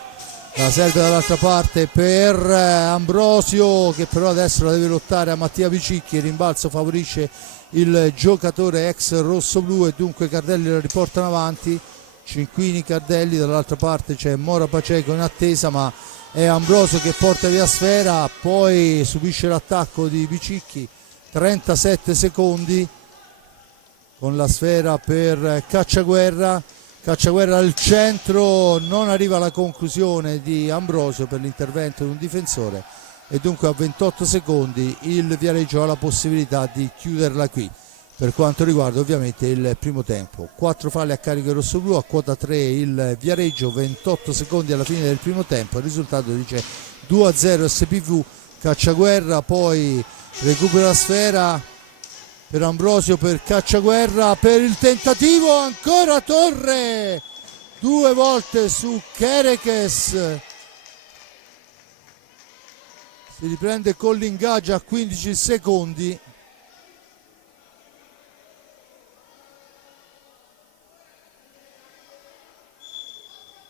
la serve dall'altra parte per Ambrosio che però adesso la deve lottare a Mattia Bicicchi, il rimbalzo favorisce il giocatore ex rossoblu e dunque Cardelli la riportano avanti. Cinquini, Cardelli, dall'altra parte c'è Mora Paceco in attesa ma è Ambrosio che porta via sfera, poi subisce l'attacco di Bicicchi. 37 secondi con la sfera per Cacciaguerra al centro, non arriva alla conclusione di Ambrosio per l'intervento di un difensore e dunque a 28 secondi il Viareggio ha la possibilità di chiuderla qui per quanto riguarda ovviamente il primo tempo. 4 falli a carico rossoblu, a quota 3 il Viareggio, 28 secondi alla fine del primo tempo, il risultato dice 2-0 SPV. Cacciaguerra poi recupera la sfera per Ambrosio, per Cacciaguerra, per il tentativo, ancora Torre, 2 volte su Kerekes, si riprende con l'ingaggio a 15 secondi.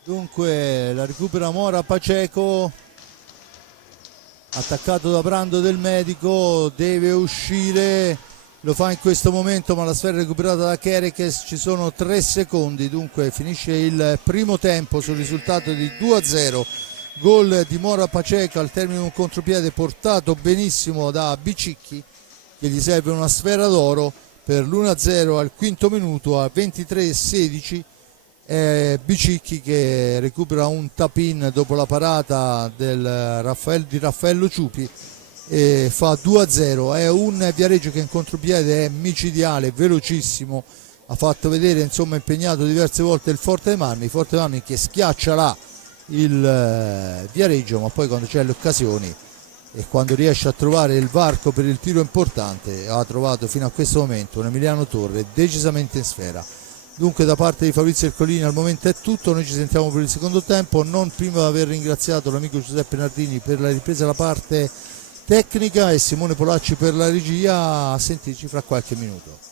Dunque la recupera Mora Paceco, attaccato da Brando del medico, deve uscire lo fa in questo momento, ma la sfera è recuperata da Kerekes, ci sono 3 secondi, dunque finisce il primo tempo sul risultato di 2-0, gol di Mora Paceca al termine di un contropiede portato benissimo da Bicicchi, che gli serve una sfera d'oro per l'1-0 al quinto minuto a 23-16. Bicicchi che recupera un tap-in dopo la parata di Raffaello Ciupi e fa 2-0. È un Viareggio che in contropiede è micidiale, velocissimo, ha fatto vedere, insomma, impegnato diverse volte il Forte dei Marmi che schiaccia là il Viareggio, ma poi quando c'è le occasioni e quando riesce a trovare il varco per il tiro importante, ha trovato fino a questo momento un Emiliano Torre decisamente in sfera. Dunque da parte di Fabrizio Ercolini al momento è tutto, noi ci sentiamo per il secondo tempo, non prima di aver ringraziato l'amico Giuseppe Nardini per la ripresa della parte tecnica e Simone Polacci per la regia, a sentirci fra qualche minuto.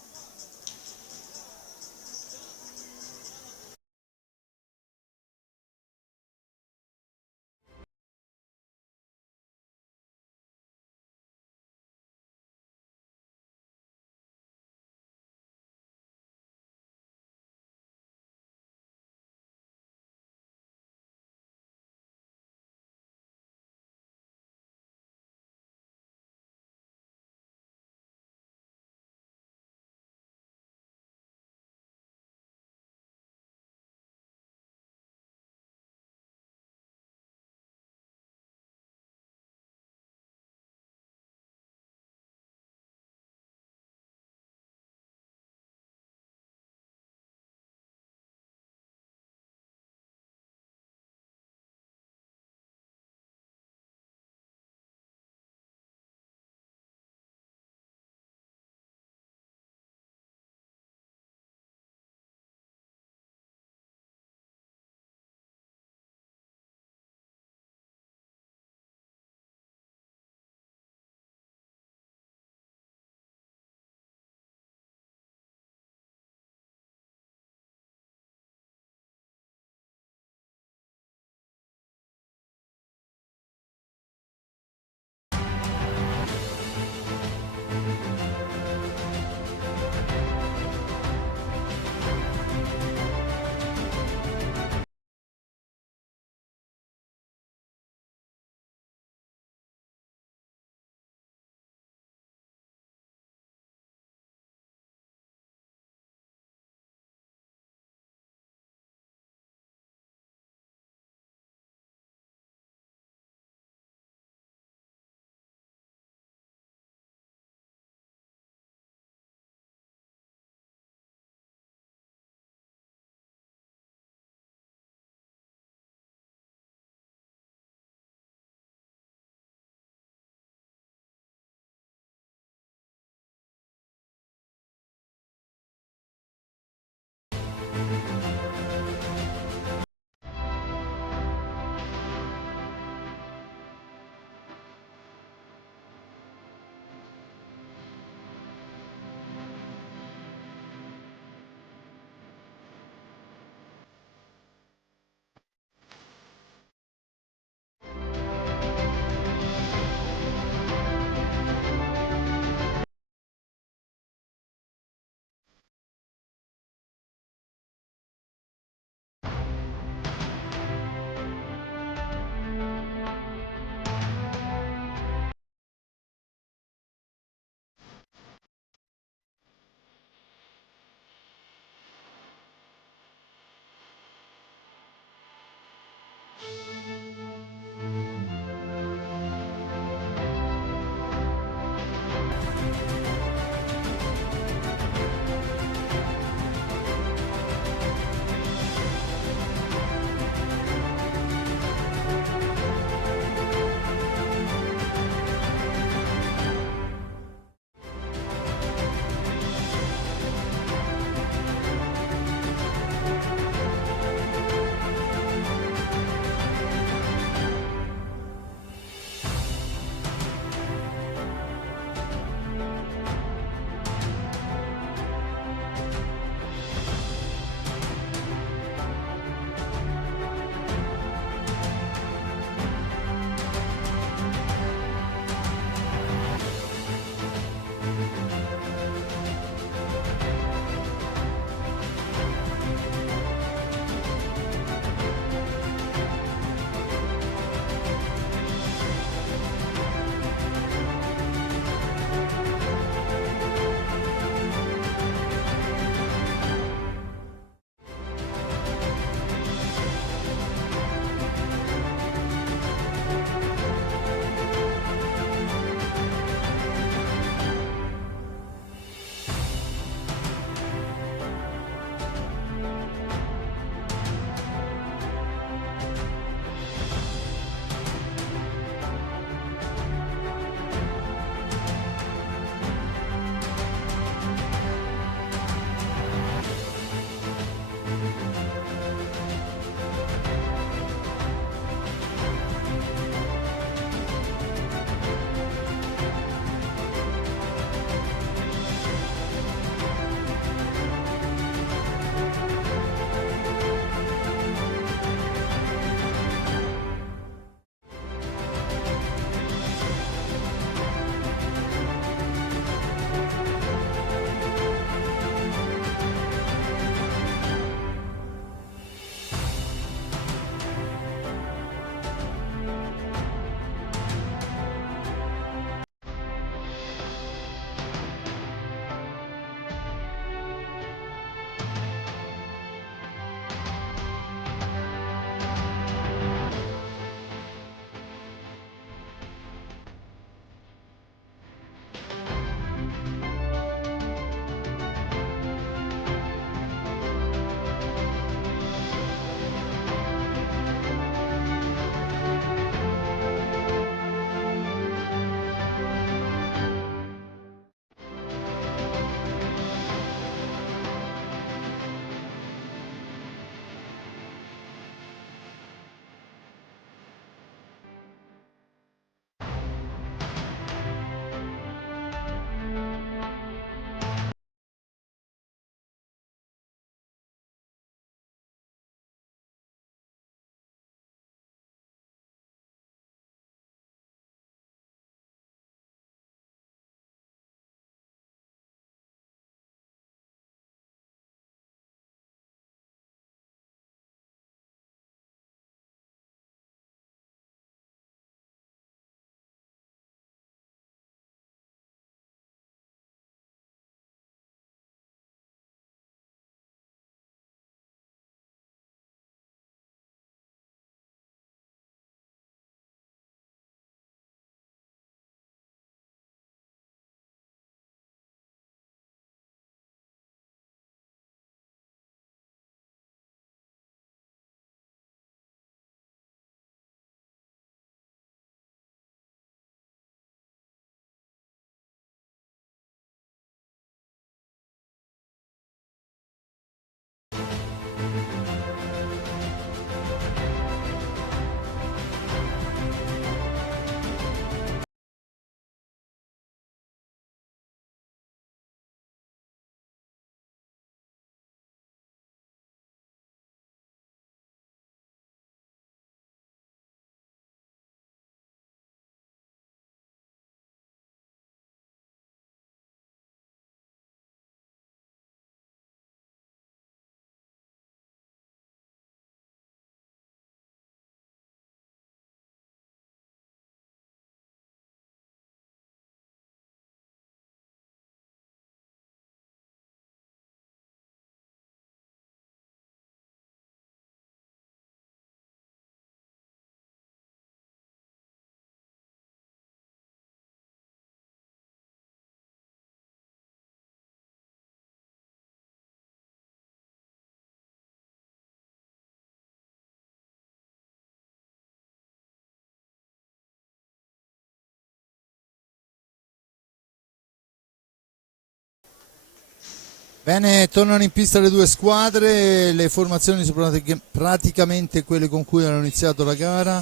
Bene, tornano in pista le due squadre, le formazioni sono praticamente quelle con cui hanno iniziato la gara.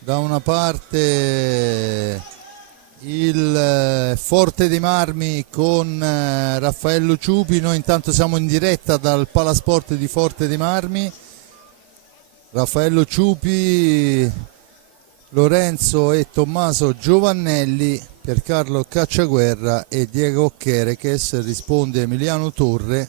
Da una parte il Forte dei Marmi con Raffaello Ciupi, noi intanto siamo in diretta dal Palasport di Forte dei Marmi. Raffaello Ciupi, Lorenzo e Tommaso Giovannelli, Piercarlo Cacciaguerra e Diego Chereches, risponde Emiliano Torre,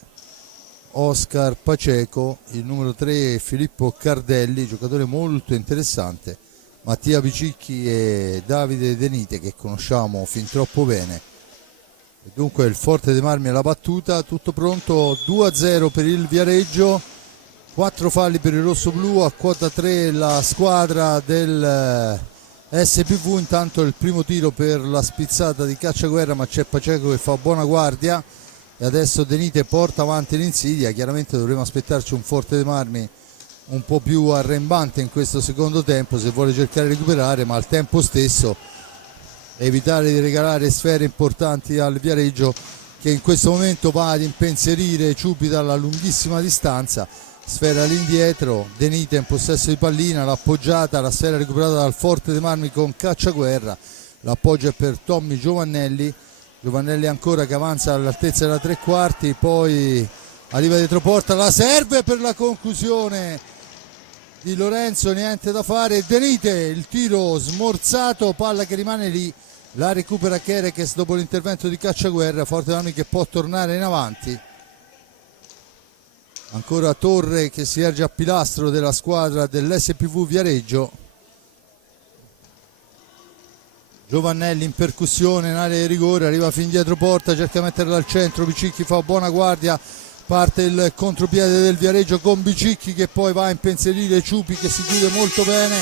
Oscar Paceco, il numero 3 Filippo Cardelli, giocatore molto interessante, Mattia Bicicchi e Davide Denite che conosciamo fin troppo bene. E dunque il Forte dei Marmi alla battuta, tutto pronto, 2-0 per il Viareggio, 4 falli per il rossoblu, a quota 3 la squadra del SPV. Intanto il primo tiro per la spizzata di Cacciaguerra, ma c'è Paceco che fa buona guardia e adesso Denite porta avanti l'insidia. Chiaramente dovremo aspettarci un Forte dei Marmi un po' più arrembante in questo secondo tempo se vuole cercare di recuperare, ma al tempo stesso evitare di regalare sfere importanti al Viareggio, che in questo momento va ad impensierire Ciupi dalla lunghissima distanza. Sfera all'indietro, Denite in possesso di pallina, l'appoggiata, la sfera recuperata dal Forte dei Marmi con Cacciaguerra, l'appoggio è per Tommy Giovannelli, Giovannelli ancora che avanza all'altezza della tre quarti, poi arriva dietro porta, la serve per la conclusione di Lorenzo, niente da fare, Denite, il tiro smorzato, palla che rimane lì, la recupera Chereches dopo l'intervento di Cacciaguerra, Forte dei Marmi che può tornare in avanti. Ancora Torre che si erge a pilastro della squadra dell'SPV Viareggio. Giovannelli in percussione in area di rigore, arriva fin dietro porta, cerca di metterla al centro, Bicicchi fa buona guardia, parte il contropiede del Viareggio con Bicicchi che poi va a impensierire Ciupi che si chiude molto bene.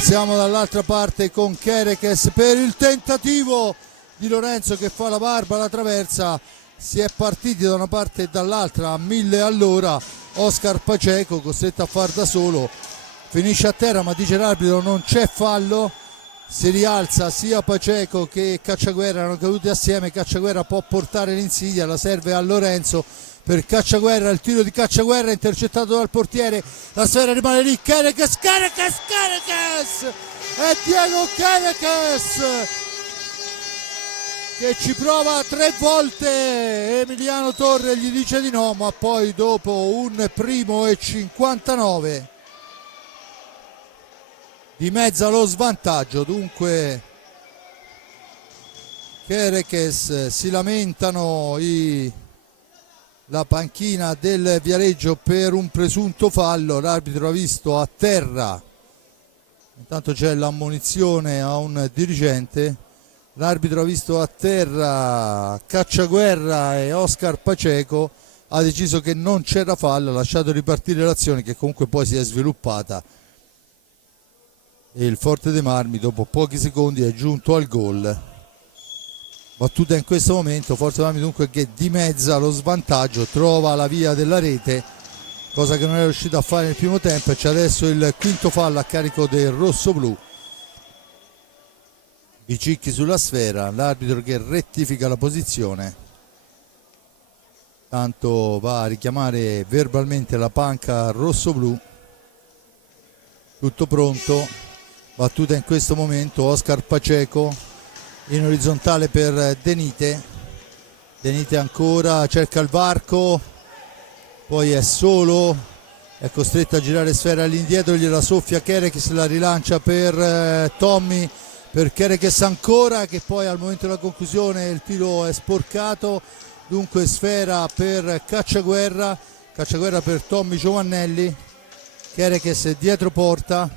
Siamo dall'altra parte con Chereches per il tentativo di Lorenzo che fa la barba, la traversa. Si è partiti da una parte e dall'altra a 1000 all'ora. Oscar Paceco costretto a far da solo, finisce a terra ma dice l'arbitro non c'è fallo, si rialza sia Paceco che Cacciaguerra, erano caduti assieme, Cacciaguerra può portare l'insidia, la serve a Lorenzo per Cacciaguerra, il tiro di Cacciaguerra intercettato dal portiere, la sfera rimane lì, Chereches e Diego Chereches che ci prova 3 volte, Emiliano Torre gli dice di no, ma poi dopo un primo e 59 dimezza lo svantaggio. Dunque Chereches, si lamentano la panchina del Viareggio per un presunto fallo, l'arbitro ha visto a terra, intanto c'è l'ammonizione a un dirigente. L'arbitro ha visto a terra Cacciaguerra e Oscar Paceco, ha deciso che non c'era fallo, ha lasciato ripartire l'azione che comunque poi si è sviluppata e il Forte dei Marmi dopo pochi secondi è giunto al gol. Battuta in questo momento, Forte dei Marmi dunque che dimezza lo svantaggio, trova la via della rete, cosa che non è riuscito a fare nel primo tempo, e c'è adesso il quinto fallo a carico del rossoblu. Bicicchi sulla sfera, l'arbitro che rettifica la posizione, tanto va a richiamare verbalmente la panca rossoblu. Tutto pronto, battuta in questo momento, Oscar Paceco in orizzontale per Denite, Denite ancora cerca il varco, poi è solo, è costretto a girare sfera all'indietro, gliela soffia Chereches, la rilancia per Tommy, per Chereches ancora, che poi al momento della conclusione il tiro è sporcato, dunque sfera per Cacciaguerra per Tommy Giovannelli, Chereches dietro porta,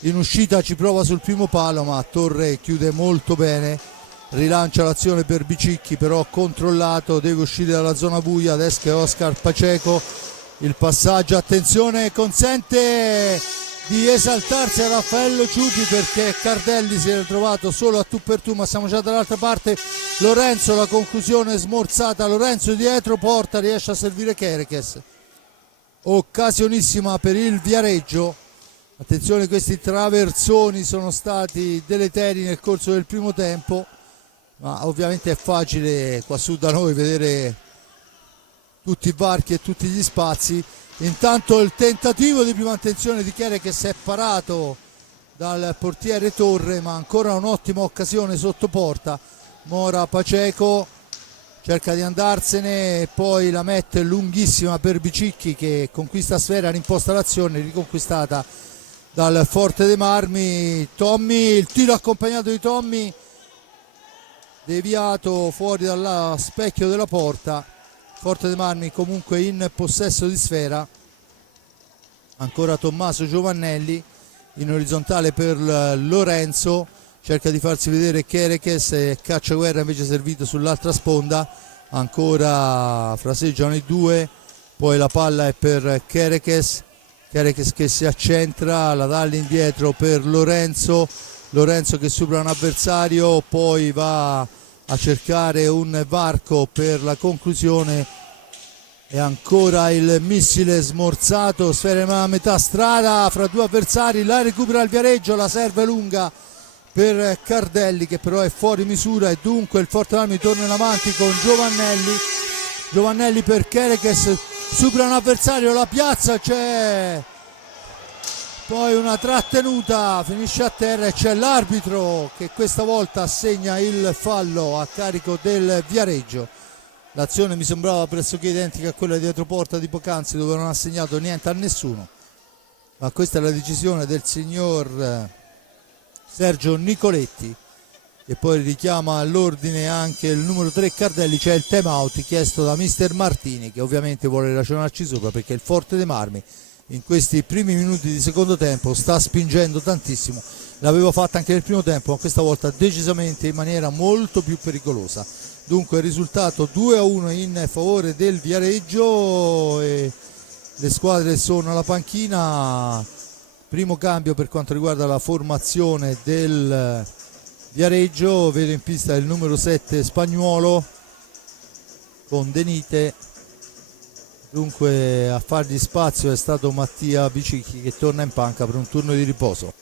in uscita ci prova sul primo palo ma Torre chiude molto bene, rilancia l'azione per Bicicchi però controllato, deve uscire dalla zona buia, adesso è Oscar Paceco, il passaggio, attenzione, consente di esaltarsi a Raffaello Ciupi perché Cardelli si era trovato solo a tu per tu, ma siamo già dall'altra parte. Lorenzo, la conclusione smorzata, Lorenzo dietro porta, riesce a servire Chereches, occasionissima per il Viareggio. Attenzione, questi traversoni sono stati deleteri nel corso del primo tempo, ma ovviamente è facile qua su da noi vedere tutti i varchi e tutti gli spazi. Intanto il tentativo di prima intenzione di Chiere che si è parato dal portiere Torre, ma ancora un'ottima occasione sotto porta. Mora Paceco cerca di andarsene e poi la mette lunghissima per Bicicchi che conquista sfera, rimposta l'azione, riconquistata dal Forte dei Marmi. Tommy, il tiro accompagnato di Tommy, deviato fuori dal specchio della porta. Forte dei Marmi comunque in possesso di sfera. Ancora Tommaso Giovannelli in orizzontale per Lorenzo, cerca di farsi vedere Kerekes e Cacciaguerra invece servito sull'altra sponda. Ancora fraseggiano i due, poi la palla è per Kerekes che si accentra, la dà all'indietro per Lorenzo che supera un avversario, poi va a cercare un varco per la conclusione e ancora il missile smorzato, sfera a metà strada fra due avversari, la recupera il Viareggio, la serve lunga per Cardelli che però è fuori misura e dunque il Forte Marmi torna in avanti con Giovannelli per Kerekes, supera un avversario, la piazza, c'è poi una trattenuta, finisce a terra e c'è l'arbitro che questa volta assegna il fallo a carico del Viareggio. L'azione mi sembrava pressoché identica a quella dietro porta di poc'anzi dove non ha segnato niente a nessuno, ma questa è la decisione del signor Sergio Nicoletti che poi richiama all'ordine anche il numero 3 Cardelli. C'è il time out chiesto da mister Martini che ovviamente vuole ragionarci sopra perché il Forte dei Marmi in questi primi minuti di secondo tempo sta spingendo tantissimo, l'aveva fatta anche nel primo tempo ma questa volta decisamente in maniera molto più pericolosa. Dunque il risultato 2-1 in favore del Viareggio e le squadre sono alla panchina. Primo cambio per quanto riguarda la formazione del Viareggio, vedo in pista il numero 7 Spagnuolo con Denite, dunque a fargli spazio è stato Mattia Bicicchi che torna in panca per un turno di riposo.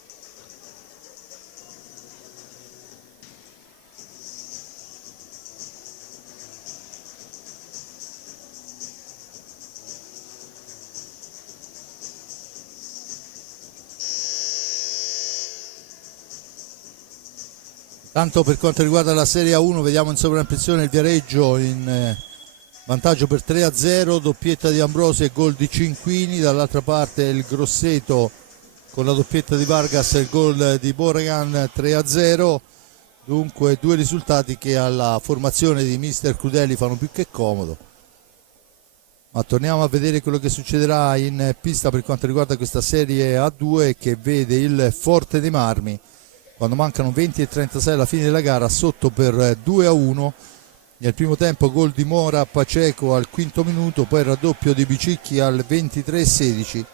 Tanto per quanto riguarda la Serie A1 vediamo in sovraimpressione il Viareggio in vantaggio per 3-0, doppietta di Ambrosi e gol di Cinquini, dall'altra parte il Grosseto con la doppietta di Vargas e il gol di Borregan 3-0, dunque due risultati che alla formazione di mister Crudeli fanno più che comodo. Ma torniamo a vedere quello che succederà in pista per quanto riguarda questa Serie A2 che vede il Forte dei Marmi quando mancano 20 e 36 alla fine della gara sotto per 2-1. Nel primo tempo gol di Mora Paceco al quinto minuto, poi il raddoppio di Bicicchi al 23-16,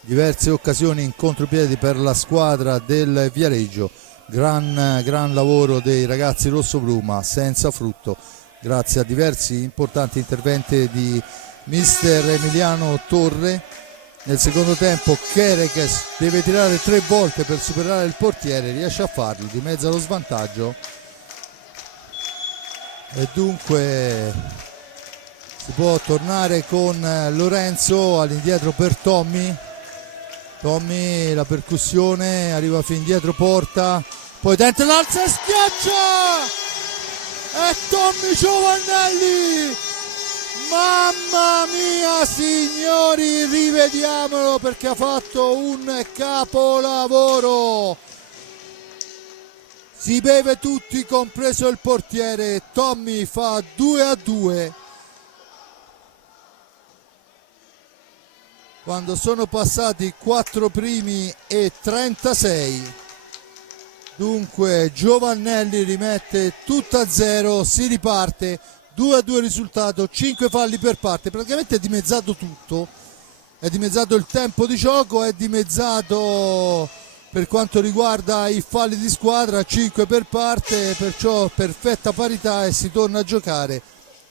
diverse occasioni in contropiedi per la squadra del Viareggio, gran lavoro dei ragazzi rossoblu ma senza frutto grazie a diversi importanti interventi di mister Emiliano Torre. Nel secondo tempo Kerekes deve tirare 3 volte per superare il portiere, riesce a farlo, dimezza lo svantaggio e dunque si può tornare con Lorenzo all'indietro per Tommy, la percussione arriva fin dietro porta, poi dentro l'alza e schiaccia e Tommy Giovannelli. Mamma mia signori, rivediamolo perché ha fatto un capolavoro, si beve tutti compreso il portiere. Tommy fa 2-2 quando sono passati 4 primi e 36. Dunque Giovannelli rimette tutto a zero, si riparte 2-2 risultato, 5 falli per parte, praticamente è dimezzato tutto, è dimezzato il tempo di gioco, è dimezzato per quanto riguarda i falli di squadra, 5 per parte, perciò perfetta parità e si torna a giocare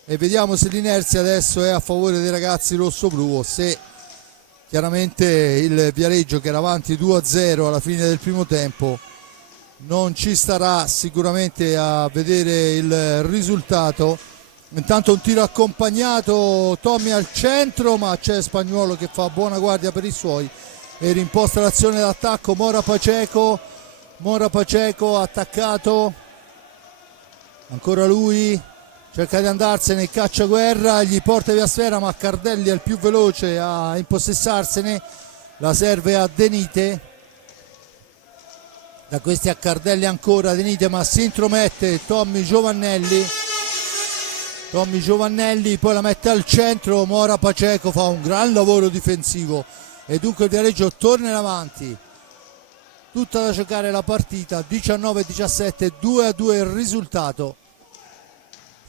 e vediamo se l'inerzia adesso è a favore dei ragazzi rossoblu o se chiaramente il Viareggio che era avanti 2-0 alla fine del primo tempo non ci starà sicuramente a vedere il risultato. Intanto un tiro accompagnato, Tommy al centro, ma c'è Spagnuolo che fa buona guardia per i suoi e rimposta l'azione d'attacco. Mora Paceco attaccato, ancora lui, cerca di andarsene, Cacciaguerra gli porta via sfera, ma Cardelli è il più veloce a impossessarsene, la serve a Denite. Da questi a Cardelli ancora, Denite, ma si intromette Tommy Giovannelli, poi la mette al centro, Mora Paceco fa un gran lavoro difensivo e dunque il Viareggio torna in avanti. Tutta da giocare la partita, 19-17, 2-2 il risultato.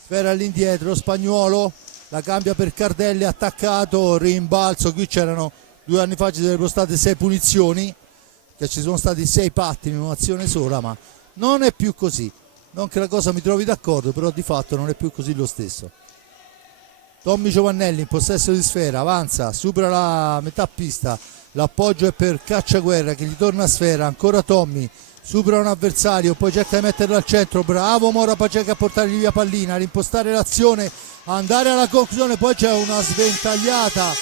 Sfera all'indietro, Spagnuolo la cambia per Cardelli, attaccato, rimbalzo. Qui c'erano 2 anni fa, ci sarebbero state 6 punizioni, che ci sono stati 6 patti in un'azione sola, ma non è più così. Non che la cosa mi trovi d'accordo, però di fatto non è più così lo stesso. Tommy Giovannelli in possesso di sfera, avanza, supera la metà pista, l'appoggio è per Cacciaguerra che gli torna a sfera, ancora Tommy, supera un avversario, poi cerca di metterlo al centro, bravo Mora Paceco a portargli via pallina, a rimpostare l'azione, andare alla conclusione, poi c'è una sventagliata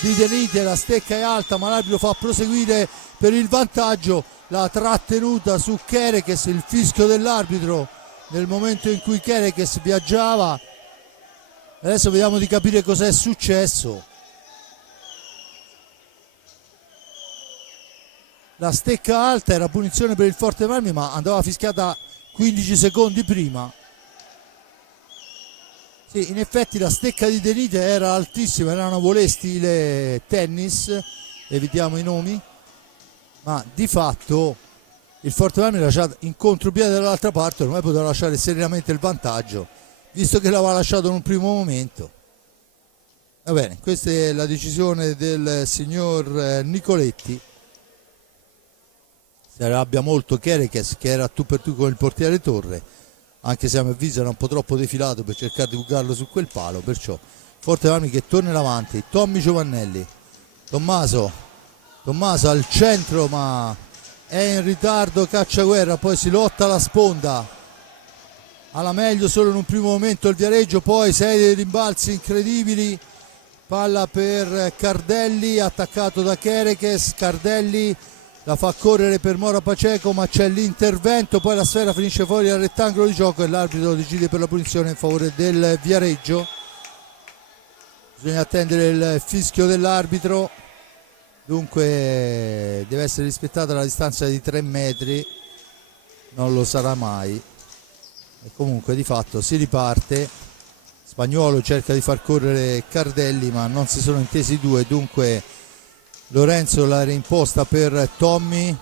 di Denite, la stecca è alta ma l'arbitro fa proseguire per il vantaggio, la trattenuta su Kerekes, il fischio dell'arbitro nel momento in cui Kerekes viaggiava. Adesso vediamo di capire cos'è successo. La stecca alta era punizione per il Forte Marmi, ma andava fischiata 15 secondi prima. Sì, in effetti la stecca di Denite era altissima, era una volée stile tennis, evitiamo i nomi, ma di fatto il Forte Marmi era lasciato in contropiede dall'altra parte, ormai poteva lasciare serenamente il vantaggio, visto che l'aveva lasciato in un primo momento. Va bene, questa è la decisione del signor Nicoletti. Si arrabbia molto Kerekes, che era tu per tu con il portiere Torre, anche se a mio avviso era un po' troppo defilato per cercare di bucarlo su quel palo, perciò Forte Marmi che torna in avanti. Tommy Giovannelli, Tommaso al centro, ma è in ritardo Cacciaguerra, poi si lotta alla sponda, alla meglio solo in un primo momento il Viareggio, poi 6 rimbalzi incredibili, palla per Cardelli, attaccato da Kerekes, Cardelli la fa correre per Mora Paceco, ma c'è l'intervento, poi la sfera finisce fuori dal rettangolo di gioco e l'arbitro decide per la punizione in favore del Viareggio. Bisogna attendere il fischio dell'arbitro, dunque deve essere rispettata la distanza di 3 metri, non lo sarà mai, e comunque di fatto si riparte. Spagnuolo cerca di far correre Cardelli, ma non si sono intesi i due, dunque Lorenzo la rimposta per Tommy,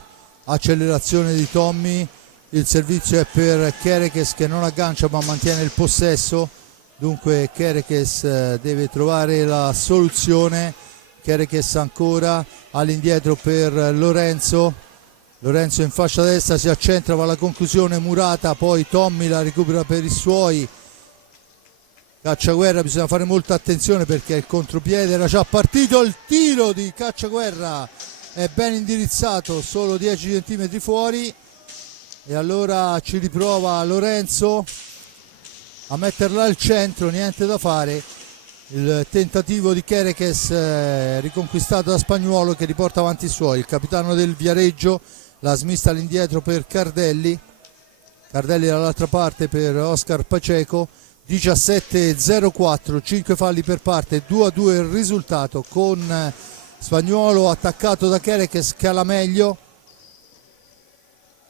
accelerazione di Tommy, il servizio è per Kerekes che non aggancia ma mantiene il possesso, dunque Kerekes deve trovare la soluzione. Kerekes ancora all'indietro per Lorenzo in fascia destra, si accentra, va alla conclusione Murata, poi Tommy la recupera per i suoi. Cacciaguerra, bisogna fare molta attenzione perché il contropiede era già partito, il tiro di Cacciaguerra è ben indirizzato, solo 10 cm fuori, e allora ci riprova Lorenzo a metterla al centro, niente da fare. Il tentativo di Kerekes riconquistato da Spagnuolo che riporta avanti i suoi, il capitano del Viareggio, la smista all'indietro per Cardelli dall'altra parte per Oscar Paceco. 17-04, 5 falli per parte, 2-2 il risultato, con Spagnuolo attaccato da Kerekes che ha la meglio.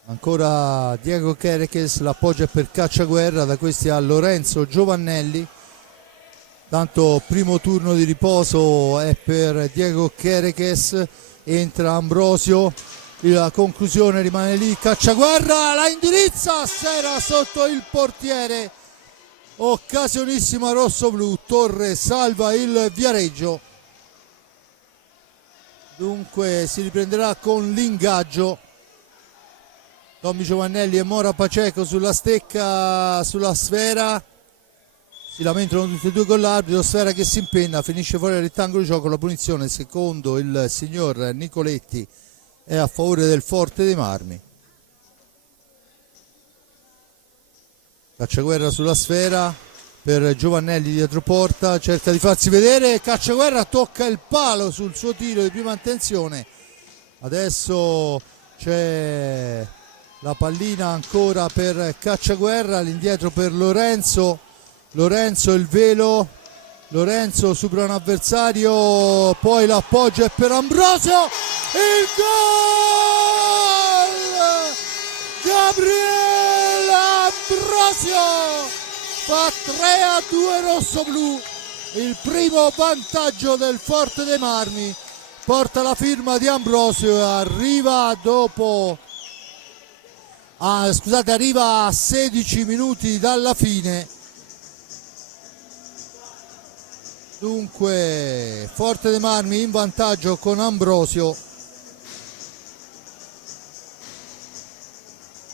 Ancora Diego Kerekes, l'appoggio è per Cacciaguerra, da questi a Lorenzo Giovannelli. Tanto primo turno di riposo è per Diego Kerekes, entra Ambrosio, la conclusione rimane lì, Cacciaguerra la indirizza, sera sotto il portiere. Occasionissima rosso-blu, Torre salva il Viareggio. Dunque si riprenderà con l'ingaggio. Tommy Giovannelli e Mora Paceco sulla stecca, sulla sfera. Si lamentano tutti e due con l'arbitro, sfera che si impenna, finisce fuori dal rettangolo di gioco. La punizione, secondo il signor Nicoletti, è a favore del Forte dei Marmi. Cacciaguerra sulla sfera, per Giovannelli dietro porta, cerca di farsi vedere, Cacciaguerra tocca il palo sul suo tiro di prima intenzione. Adesso c'è la pallina ancora per Cacciaguerra, all'indietro per Lorenzo, Lorenzo il velo, Lorenzo supera un avversario, poi l'appoggio è per Ambrosio, il gol! Gabriele Ambrosio fa 3-2 rossoblu, il primo vantaggio del Forte dei Marmi, porta la firma di Ambrosio e arriva dopo arriva a 16 minuti dalla fine. Dunque Forte dei Marmi in vantaggio con Ambrosio.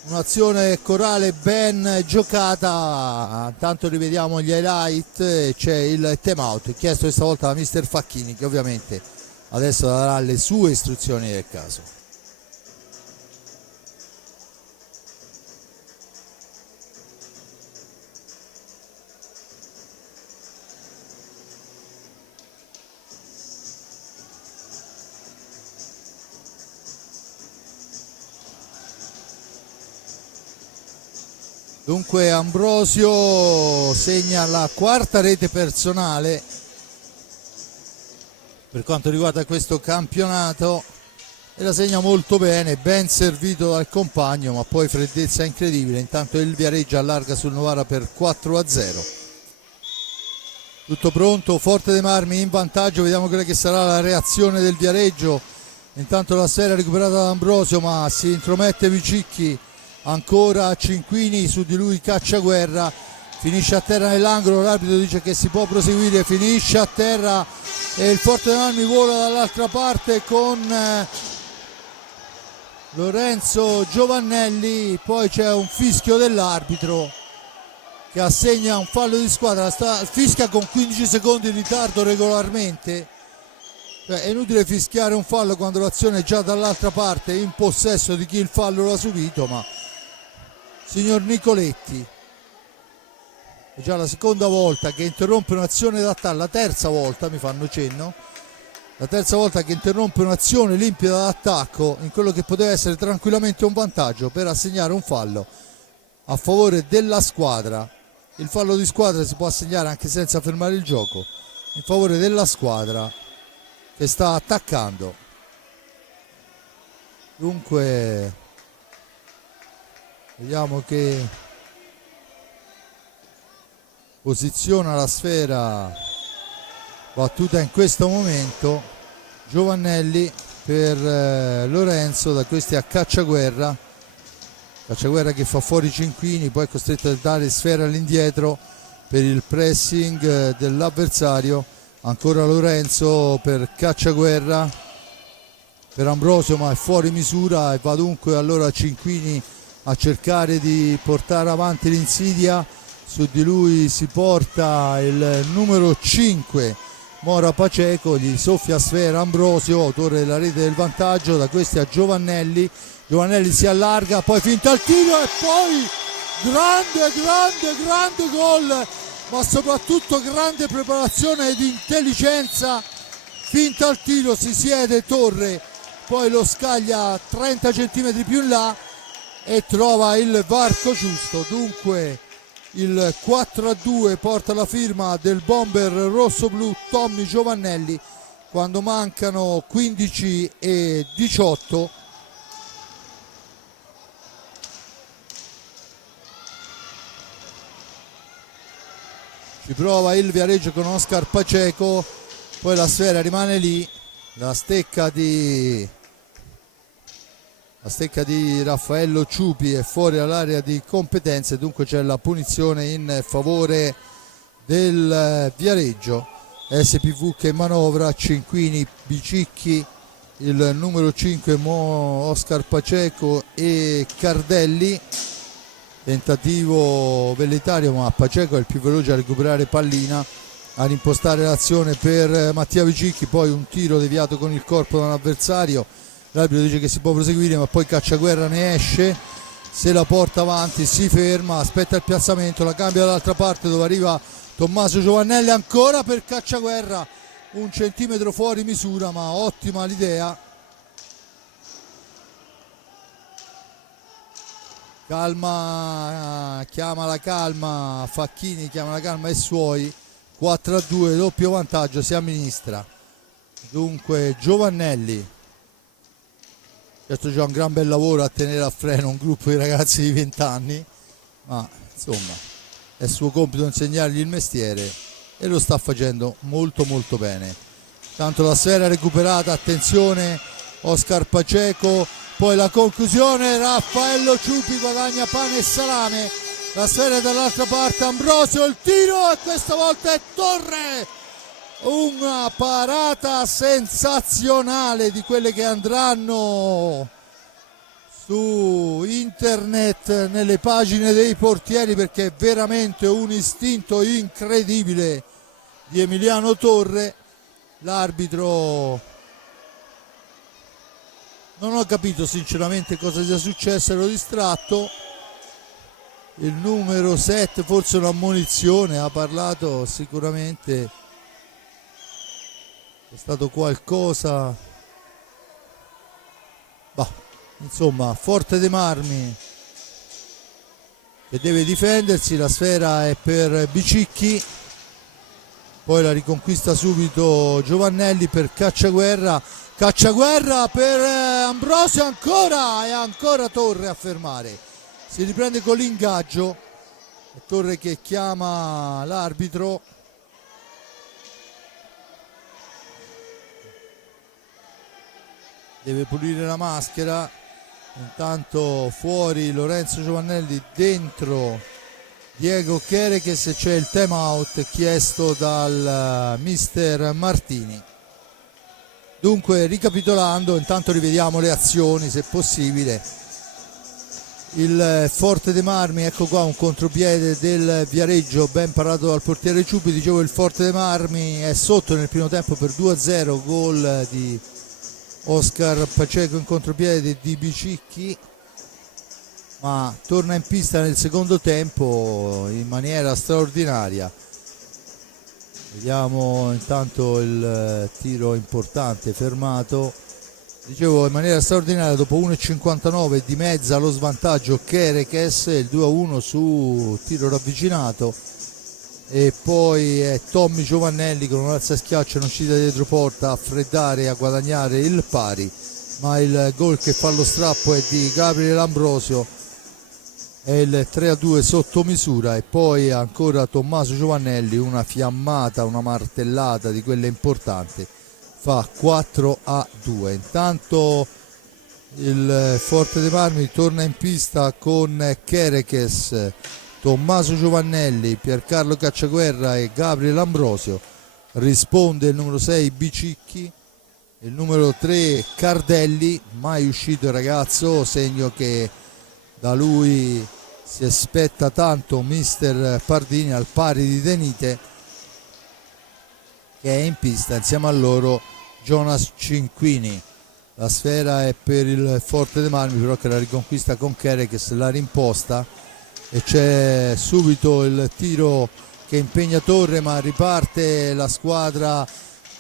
Un'azione corale ben giocata. Intanto rivediamo gli highlight, c'è il time out chiesto questa volta da mister Facchini, che ovviamente adesso darà le sue istruzioni del caso. Dunque Ambrosio segna la quarta rete personale per quanto riguarda questo campionato e la segna molto bene, ben servito dal compagno, ma poi freddezza incredibile. Intanto il Viareggio allarga sul Novara per 4-0. Tutto pronto, Forte dei Marmi in vantaggio, vediamo quella che sarà la reazione del Viareggio. Intanto la sfera recuperata da Ambrosio, ma si intromette Vicicchi, ancora Cinquini, su di lui Cacciaguerra, finisce a terra nell'angolo, l'arbitro dice che si può proseguire, finisce a terra e il Forte dei Marmi vola dall'altra parte con Lorenzo Giovannelli. Poi c'è un fischio dell'arbitro che assegna un fallo di squadra, fischia con 15 secondi di ritardo regolarmente. È inutile fischiare un fallo quando l'azione è già dall'altra parte, in possesso di chi il fallo l'ha subito, ma signor Nicoletti, è già la seconda volta che interrompe un'azione d'attacco, la terza volta mi fanno cenno, la terza volta che interrompe un'azione limpida d'attacco in quello che poteva essere tranquillamente un vantaggio per assegnare un fallo a favore della squadra. Il fallo di squadra si può assegnare anche senza fermare il gioco, in favore della squadra che sta attaccando. Dunque vediamo che posiziona la sfera battuta in questo momento Giovannelli per Lorenzo, da questi a Cacciaguerra, Cacciaguerra che fa fuori Cinquini, poi è costretto a dare sfera all'indietro per il pressing dell'avversario. Ancora Lorenzo per Cacciaguerra, per Ambrosio, ma è fuori misura e va dunque allora Cinquini a cercare di portare avanti l'insidia. Su di lui si porta il numero 5 Mora Paceco, gli soffia sfera Ambrosio, autore della rete del vantaggio, da questi a Giovannelli. Giovannelli si allarga, poi finta il tiro e poi grande gol, ma soprattutto grande preparazione ed intelligenza. Finta il tiro, si siede Torre, poi lo scaglia 30 centimetri più in là e trova il varco giusto. Dunque il 4-2 porta la firma del bomber rossoblu Tommy Giovannelli quando mancano 15 e 18. Ci prova il Viareggio con Oscar Paceco, poi la sfera rimane lì, la stecca di Raffaello Ciupi è fuori dall'area di competenze, dunque c'è la punizione in favore del Viareggio. SPV che manovra, Cinquini, Bicicchi, il numero 5 Oscar Paceco e Cardelli. Tentativo velleitario, ma Paceco è il più veloce a recuperare pallina, ad impostare l'azione per Mattia Bicicchi, poi un tiro deviato con il corpo da un avversario. L'arbitro dice che si può proseguire, ma poi Cacciaguerra ne esce, se la porta avanti, si ferma, aspetta il piazzamento, la cambia dall'altra parte dove arriva Tommaso Giovannelli, ancora per Cacciaguerra, un centimetro fuori misura, ma ottima l'idea. Calma, chiama la calma, Facchini chiama la calma ai suoi, 4-2, doppio vantaggio, si amministra. Dunque Giovannelli, certo c'è un gran bel lavoro a tenere a freno un gruppo di ragazzi di 20 anni, ma insomma è suo compito insegnargli il mestiere e lo sta facendo molto molto bene. Tanto la sfera recuperata, attenzione Oscar Paceco, poi la conclusione, Raffaello Ciupi guadagna pane e salame, la sfera è dall'altra parte, Ambrosio, il tiro e questa volta è Torre, una parata sensazionale di quelle che andranno su internet nelle pagine dei portieri, perché è veramente un istinto incredibile di Emiliano Torre. L'arbitro non ho capito sinceramente cosa sia successo, ero distratto. Il numero 7 forse un'ammonizione, ha parlato sicuramente, è stato qualcosa, bah, insomma Forte dei Marmi che deve difendersi, la sfera è per Bicicchi, poi la riconquista subito Giovannelli per Cacciaguerra, Cacciaguerra per Ambrosio, ancora e ancora Torre a fermare, si riprende con l'ingaggio, Torre che chiama l'arbitro. Deve pulire la maschera, intanto fuori Lorenzo Giovannelli, dentro Diego Chereches, c'è il time out chiesto dal mister Martini. Dunque ricapitolando, intanto rivediamo le azioni se possibile. Il Forte dei Marmi, ecco qua un contropiede del Viareggio ben parato dal portiere Ciupi. Dicevo, il Forte dei Marmi è sotto nel primo tempo per 2-0, gol di Oscar Paceco in contropiede di Bicicchi, ma torna in pista nel secondo tempo in maniera straordinaria. Vediamo intanto il tiro importante fermato, dicevo in maniera straordinaria, dopo 1,59 di mezza lo svantaggio Chereches, il 2-1 su tiro ravvicinato, e poi è Tommy Giovannelli con un alza schiaccio in uscita dietro porta a freddare e a guadagnare il pari, ma il gol che fa lo strappo è di Gabriele Ambrosio, è il 3-2 sotto misura. E poi ancora Tommaso Giovannelli, una fiammata, una martellata di quelle importanti, fa 4-2. Intanto il Forte dei Marmi torna in pista con Chereches, Tommaso Giovannelli, Piercarlo Cacciaguerra e Gabriele Ambrosio. Risponde il numero 6 Bicicchi, il numero 3 Cardelli, mai uscito il ragazzo, segno che da lui si aspetta tanto mister Pardini, al pari di Denite che è in pista insieme a loro Jonas Cinquini. La sfera è per il Forte dei Marmi, però che la riconquista con Chereches, la rimposta, e c'è subito il tiro che impegna Torre, ma riparte la squadra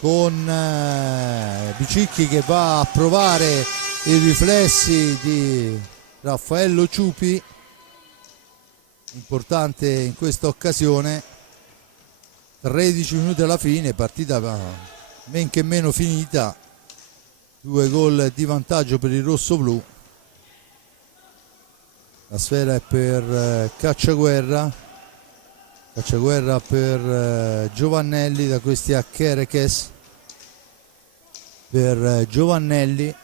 con Bicicchi che va a provare i riflessi di Raffaello Ciupi, importante in questa occasione. 13 minuti alla fine, partita men che meno finita, 2 gol di vantaggio per il rossoblu. La sfera è per Cacciaguerra per Giovannelli, da questi a Chereches, per Giovannelli,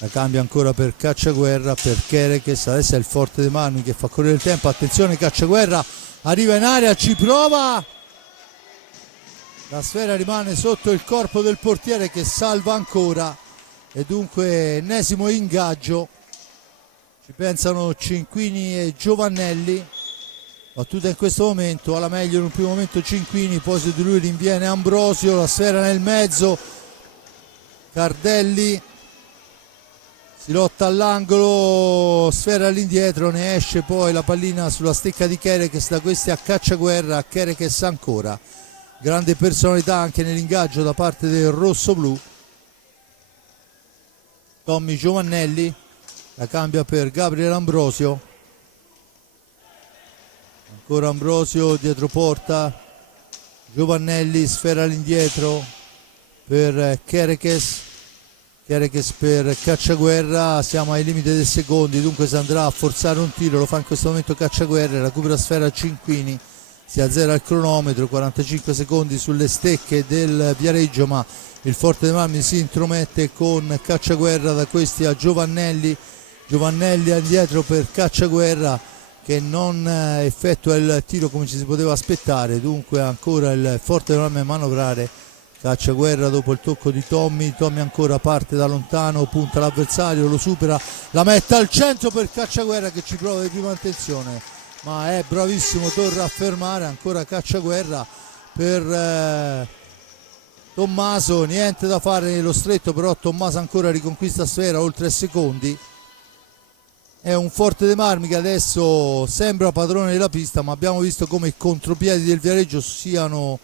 la cambia ancora per Cacciaguerra, per Chereches, adesso è il Forte dei Marmi che fa correre il tempo, attenzione Cacciaguerra, arriva in area, ci prova, la sfera rimane sotto il corpo del portiere che salva ancora, e dunque ennesimo ingaggio, ci pensano Cinquini e Giovannelli, battuta in questo momento, alla meglio in un primo momento Cinquini, poi su di lui rinviene Ambrosio, la sfera nel mezzo, Cardelli si lotta all'angolo, sfera all'indietro, ne esce poi la pallina sulla stecca di Kerekes, da questi a Cacciaguerra, Kerekes ancora, grande personalità anche nell'ingaggio da parte del rosso-blu. Tommy Giovannelli la cambia per Gabriel Ambrosio, ancora Ambrosio dietro porta, Giovannelli, sfera all'indietro per Kerekes, Kerekes per Cacciaguerra, siamo ai limiti dei secondi, dunque si andrà a forzare un tiro, lo fa in questo momento Cacciaguerra, recupera sfera a Cinquini, si azzera il cronometro, 45 secondi sulle stecche del Viareggio, ma il Forte dei Marmi si intromette con Cacciaguerra, da questi a Giovannelli, Giovannelli indietro per Cacciaguerra che non effettua il tiro come ci si poteva aspettare, dunque ancora il Forte dei Marmi a manovrare. Cacciaguerra dopo il tocco di Tommy, Tommy ancora parte da lontano, punta l'avversario, lo supera, la mette al centro per Cacciaguerra che ci prova di prima attenzione, ma è bravissimo, torna a fermare ancora Cacciaguerra per Tommaso, niente da fare nello stretto, però Tommaso ancora riconquista sfera oltre secondi. È un Forte dei Marmi che adesso sembra padrone della pista, ma abbiamo visto come i contropiedi del Viareggio siano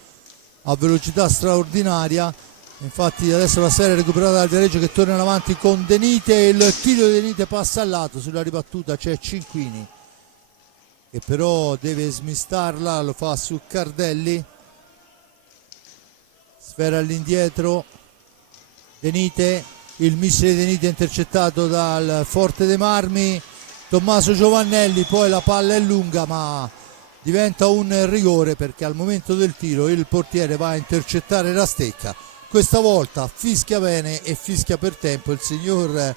a velocità straordinaria. Infatti adesso la serie è recuperata dal Viareggio che torna in avanti con Denite, il tiro di Denite passa al lato, sulla ribattuta c'è Cinquini che però deve smistarla, lo fa su Cardelli, sfera all'indietro, Denite, il missile di Denite intercettato dal Forte dei Marmi, Tommaso Giovannelli, poi la palla è lunga ma diventa un rigore perché al momento del tiro il portiere va a intercettare la stecca, questa volta fischia bene e fischia per tempo il signor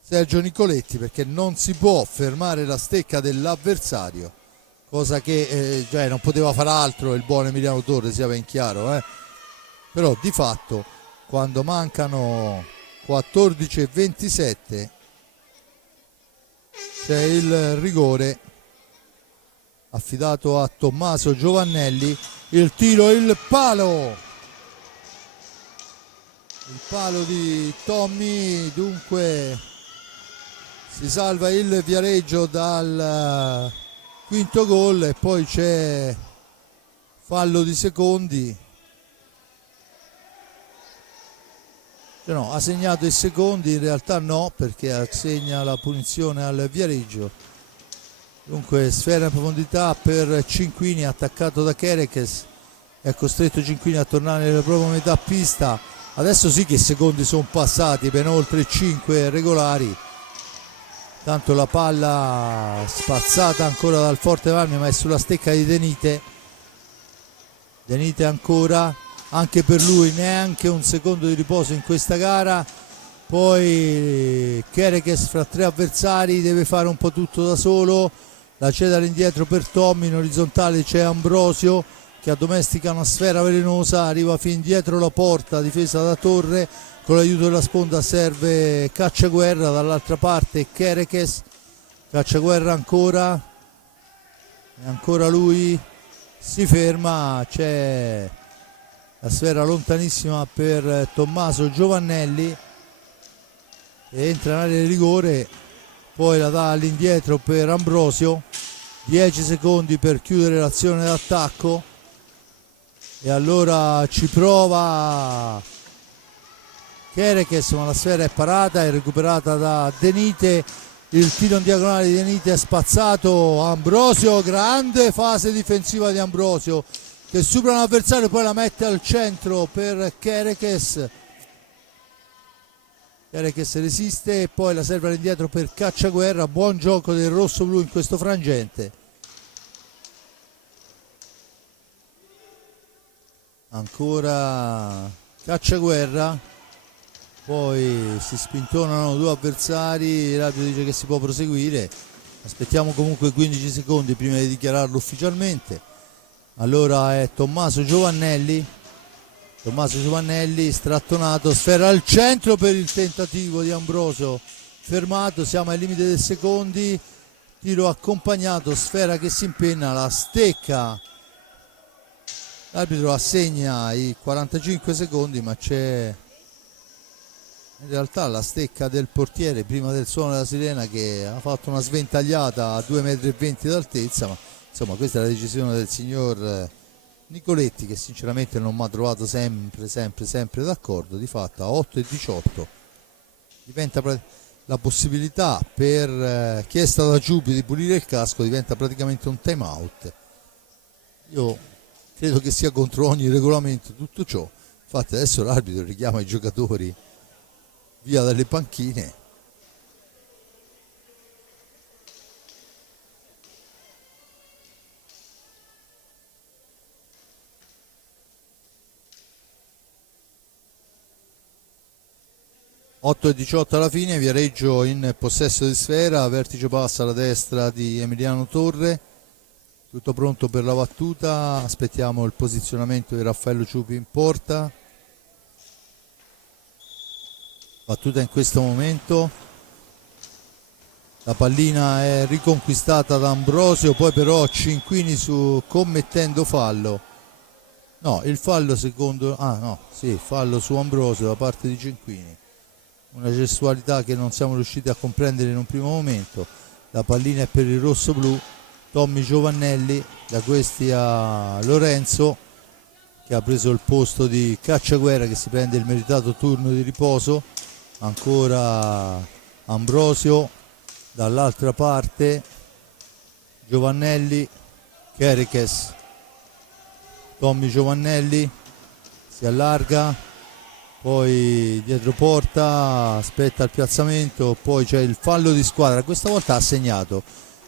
Sergio Nicoletti, perché non si può fermare la stecca dell'avversario, cosa che non poteva fare altro il buon Emiliano Torre, sia ben chiaro, però di fatto quando mancano 14:27 c'è il rigore affidato a Tommaso Giovannelli, il tiro, il palo di Tommy, dunque si salva il Viareggio dal quinto gol e poi c'è fallo di secondi, ha segnato i secondi, in realtà no, perché assegna la punizione al Viareggio. Dunque sfera in profondità per Cinquini, attaccato da Kerekes, è costretto Cinquini a tornare nella propria metà pista, adesso sì che i secondi sono passati, ben oltre 5 regolari, tanto la palla spazzata ancora dal Forte Marmi ma è sulla stecca di Denite, Denite ancora, anche per lui neanche un secondo di riposo in questa gara, poi Kerekes fra tre avversari deve fare un po' tutto da solo, la cede all'indietro per Tommy, in orizzontale c'è Ambrosio che addomestica una sfera velenosa, arriva fin dietro la porta, difesa da Torre, con l'aiuto della sponda serve Cacciaguerra, dall'altra parte Kerekes, Cacciaguerra ancora, e ancora lui, si ferma, c'è la sfera lontanissima per Tommaso Giovannelli e entra in area di rigore, poi la dà all'indietro per Ambrosio, 10 secondi per chiudere l'azione d'attacco e allora ci prova Kerekes ma la sfera è parata, è recuperata da Denite, il tiro in diagonale di Denite è spazzato, Ambrosio, grande fase difensiva di Ambrosio che supera l'avversario, poi la mette al centro per Kerekes, Kerekes resiste e poi la serve all'indietro per Cacciaguerra, buon gioco del rosso-blu in questo frangente, ancora Cacciaguerra, poi si spintonano due avversari, l'arbitro dice che si può proseguire, aspettiamo comunque 15 secondi prima di dichiararlo ufficialmente. Allora è Tommaso Giovannelli, strattonato, sfera al centro per il tentativo di Ambrosio, fermato, siamo ai limiti dei secondi, tiro accompagnato, sfera che si impenna, la stecca, l'arbitro assegna i 45 secondi ma è in realtà la stecca del portiere prima del suono della sirena, che ha fatto una sventagliata a 2,20 m d'altezza, ma insomma questa è la decisione del signor Nicoletti, che sinceramente non mi ha trovato sempre d'accordo. Di fatto a 8,18 diventa la possibilità per chi è stato da Giubi di pulire il casco, diventa praticamente un time out. Io credo che sia contro ogni regolamento tutto ciò. Infatti adesso l'arbitro richiama i giocatori via dalle panchine. (8:18) alla fine, Viareggio in possesso di sfera, vertice passa alla destra di Emiliano Torre, tutto pronto per la battuta, aspettiamo il posizionamento di Raffaello Ciupi in porta. Battuta in questo momento, la pallina è riconquistata da Ambrosio, poi però Cinquini commettendo fallo. No, il fallo secondo... fallo su Ambrosio da parte di Cinquini. Una gestualità che non siamo riusciti a comprendere in un primo momento. La pallina è per il rosso-blu. Tommy Giovannelli, da questi a Lorenzo, che ha preso il posto di Cacciaguerra, che si prende il meritato turno di riposo. Ancora Ambrosio, dall'altra parte Giovannelli, Kerekes, Tommy Giovannelli si allarga, poi dietro porta, aspetta il piazzamento, poi c'è il fallo di squadra. Questa volta ha segnato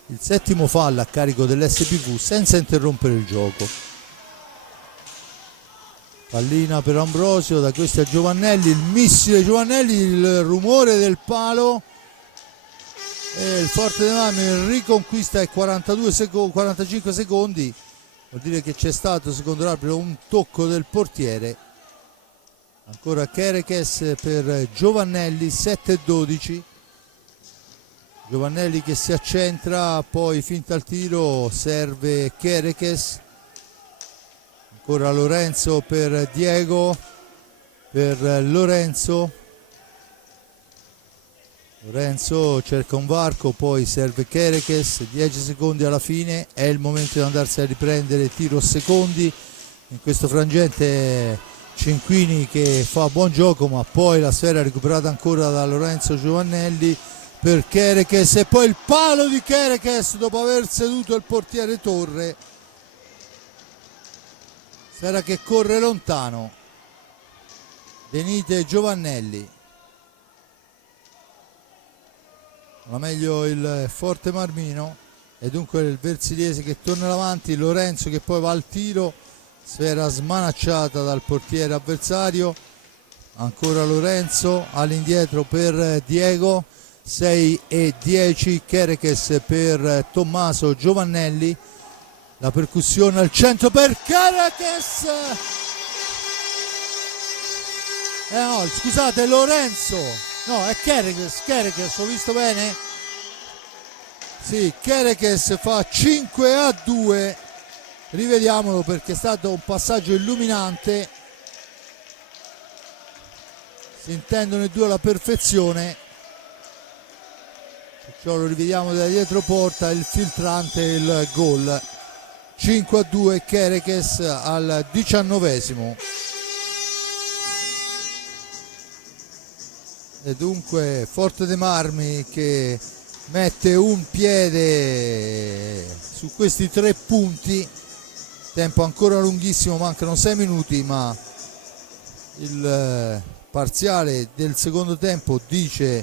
il 7° fallo a carico dell'SPV senza interrompere il gioco. Pallina per Ambrosio, da questi a Giovannelli, il missile Giovannelli, il rumore del palo, e il Forte dei Marmi riconquista ai 45 secondi, vuol dire che c'è stato secondo l'arbitro un tocco del portiere. Ancora Kerekes per Giovannelli, 7-12. Giovannelli che si accentra, poi finta il tiro, serve Kerekes. Ancora Lorenzo per Diego, per Lorenzo cerca un varco, poi serve Kerekes, 10 secondi alla fine, è il momento di andarsi a riprendere tiro secondi. In questo frangente Cinquini che fa buon gioco, ma poi la sfera recuperata ancora da Lorenzo Giovannelli per Kerekes, e poi il palo di Kerekes dopo aver seduto il portiere Torre. Sfera che corre lontano. Denite Giovannelli. Ma meglio il Forte Marmino, e dunque il Versiliese che torna avanti. Lorenzo che poi va al tiro, sfera smanacciata dal portiere avversario. Ancora Lorenzo all'indietro per Diego, 6-10. Kerekes per Tommaso Giovannelli, la percussione al centro per Kerekes, no scusate, Lorenzo, no è Kerekes, ho visto bene? Sì, Kerekes fa 5-2, rivediamolo perché è stato un passaggio illuminante, si intendono i due alla perfezione. Perciò lo rivediamo da dietro porta, il filtrante, il gol. 5-2 Kerekes al 19°. E dunque Forte dei Marmi che mette un piede su questi 3 punti, tempo ancora lunghissimo, mancano 6 minuti, ma il parziale del secondo tempo dice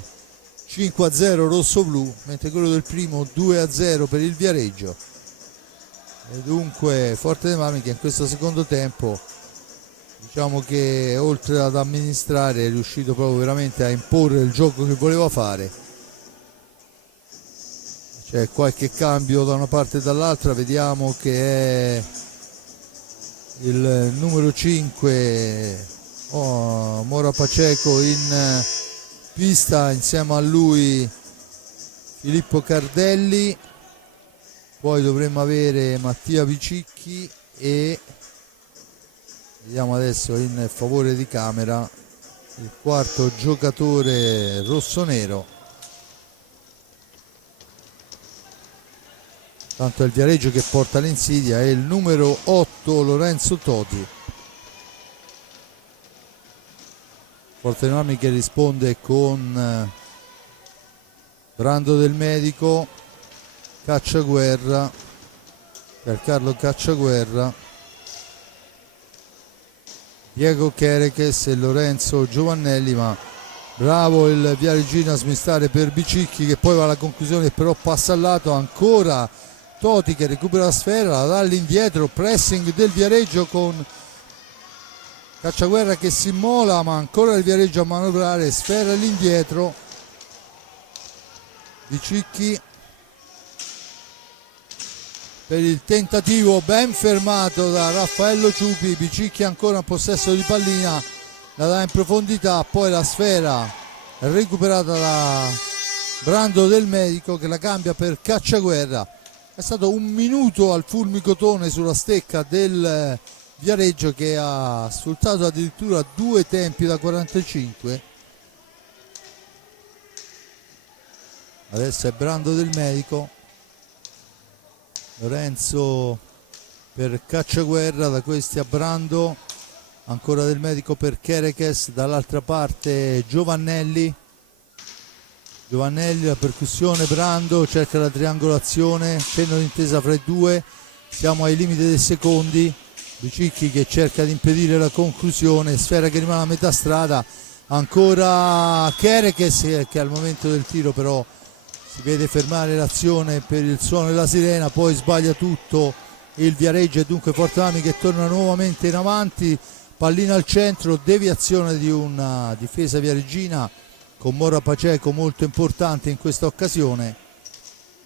5-0 rosso-blu, mentre quello del primo 2-0 per il Viareggio. E dunque Forte dei Marmi che in questo secondo tempo, diciamo che oltre ad amministrare, è riuscito proprio veramente a imporre il gioco che voleva fare. C'è qualche cambio da una parte e dall'altra, vediamo che è il numero 5 Mora Paceco in pista, insieme a lui Filippo Cardelli. Poi dovremmo avere Mattia Vicicchi e vediamo adesso in favore di camera il quarto giocatore rossonero. Tanto è il Viareggio che porta l'insidia, è il numero 8 Lorenzo Toti. Forte dei Marmi che risponde con Brando del Medico, Cacciaguerra, Carlo Cacciaguerra, Diego Chereches e Lorenzo Giovannelli, ma bravo il Viareggino a smistare per Bicicchi che poi va alla conclusione, però passa al lato. Ancora Toti che recupera la sfera, la dà all'indietro, pressing del Viareggio con Cacciaguerra che si immola, ma ancora il Viareggio a manovrare, sfera all'indietro. Bicicchi per il tentativo ben fermato da Raffaello Ciupi. Bicicchi ancora in possesso di pallina, la dà in profondità, poi la sfera recuperata da Brando del Medico che la cambia per Cacciaguerra. È stato un minuto al fulmicotone sulla stecca del Viareggio che ha sfruttato addirittura 2 tempi da 45. Adesso è Brando del Medico, Lorenzo per Cacciaguerra, da questi a Brando, ancora del Medico per Chereches, dall'altra parte Giovannelli, la percussione, Brando cerca la triangolazione, cenno d'intesa fra i due, siamo ai limiti dei secondi. Bicicchi che cerca di impedire la conclusione, sfera che rimane a metà strada, ancora Chereches che al momento del tiro però si vede fermare l'azione per il suono della sirena, poi sbaglia tutto il Viareggio e dunque Forte Marmi che torna nuovamente in avanti, pallina al centro, deviazione di una difesa viareggina con Mora Paceco molto importante in questa occasione,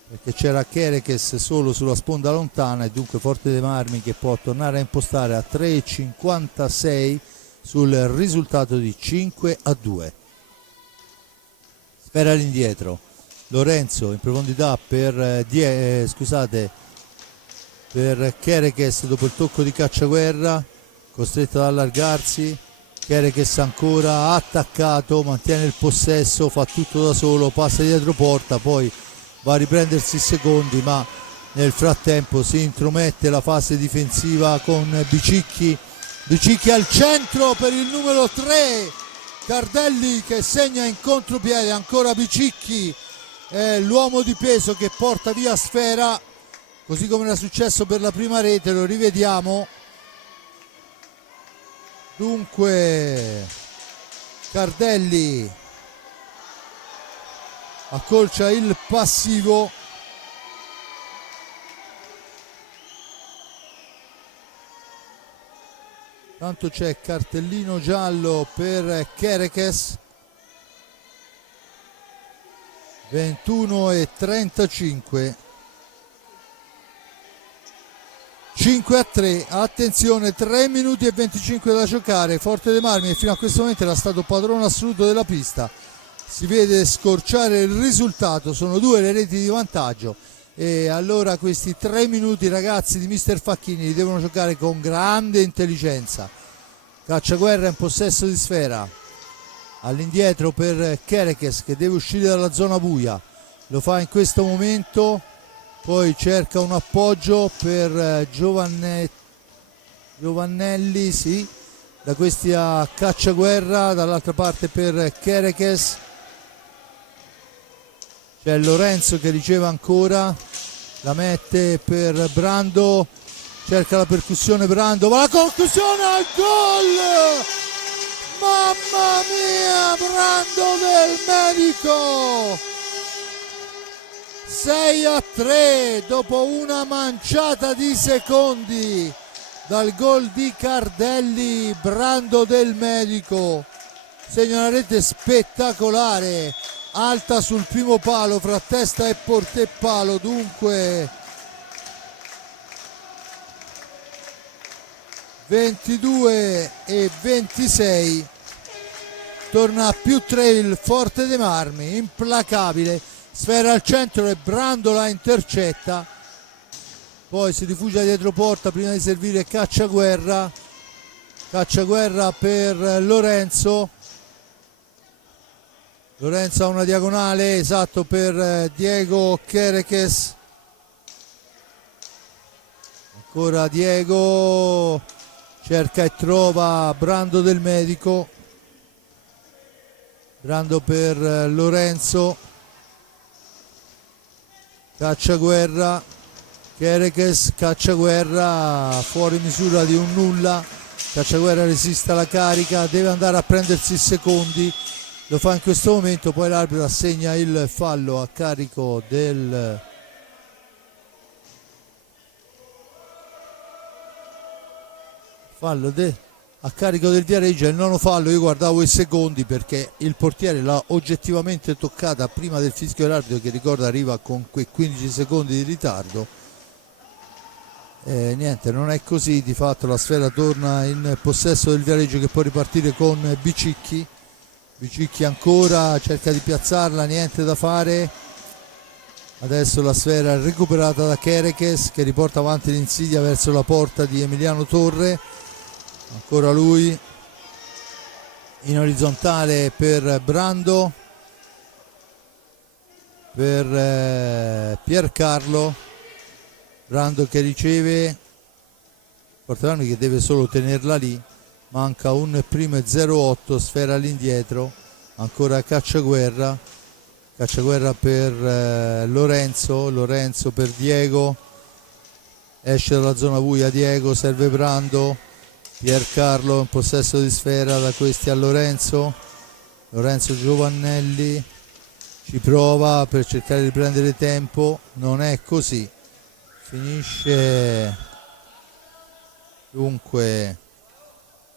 perché c'era Chereches solo sulla sponda lontana e dunque Forte dei Marmi che può tornare a impostare a 3,56 sul risultato di 5-2. Sfera all'indietro, Lorenzo in profondità per Chereches dopo il tocco di Cacciaguerra, costretto ad allargarsi. Chereches ancora attaccato, mantiene il possesso, fa tutto da solo, passa dietro porta, poi va a riprendersi i secondi, ma nel frattempo si intromette la fase difensiva con Bicicchi al centro per il numero 3 Cardelli che segna in contropiede. Ancora Bicicchi è l'uomo di peso che porta via sfera, così come era successo per la prima rete. Lo rivediamo. Dunque Cardelli accolcia il passivo, tanto c'è cartellino giallo per Chereches. 21:35, 5-3, attenzione, 3 minuti e 25 da giocare. Forte dei Marmi fino a questo momento era stato padrone assoluto della pista, si vede scorciare il risultato, sono 2 le reti di vantaggio e allora questi 3 minuti ragazzi di mister Facchini li devono giocare con grande intelligenza. Cacciaguerra in possesso di sfera, all'indietro per Chereches che deve uscire dalla zona buia, lo fa in questo momento, poi cerca un appoggio per Giovannelli, sì, da questi a Cacciaguerra, dall'altra parte per Chereches c'è Lorenzo che riceve ancora, la mette per Brando, cerca la percussione Brando, ma la conclusione al gol! Mamma mia, Brando del Medico! 6-3 dopo una manciata di secondi dal gol di Cardelli. Brando del Medico segna una rete spettacolare, alta sul primo palo fra testa e palo, dunque 22-26, torna a più 3 il Forte dei Marmi, implacabile, sfera al centro e Brando la intercetta, poi si rifugia dietro porta prima di servire Cacciaguerra per Lorenzo, Lorenzo ha una diagonale, esatto, per Diego Kerekes. Ancora Diego, cerca e trova Brando del Medico. Brando per Lorenzo, Cacciaguerra, Kerekes, Cacciaguerra fuori misura di un nulla. Cacciaguerra resiste alla carica, deve andare a prendersi i secondi, lo fa in questo momento, poi l'arbitro assegna il fallo a carico del a carico del Viareggio. Il nono fallo. Io guardavo i secondi perché il portiere l'ha oggettivamente toccata prima del fischio dell'arbitro, che ricorda arriva con quei 15 secondi di ritardo. Niente, non è così, di fatto la sfera torna in possesso del Viareggio, che può ripartire con Bicicchi. Bicicchi ancora cerca di piazzarla, niente da fare. Adesso la sfera recuperata da Kerekes, che riporta avanti l'insidia verso la porta di Emiliano Torre. Ancora lui in orizzontale per Brando, per Piercarlo. Brando che riceve, Portelani che deve solo tenerla lì, manca un primo e 0-8, sfera all'indietro, ancora Cacciaguerra per Lorenzo, Lorenzo per Diego, esce dalla zona buia Diego, serve Brando, Piercarlo in possesso di sfera, da questi a Lorenzo, Lorenzo Giovannelli ci prova per cercare di prendere tempo, non è così, finisce dunque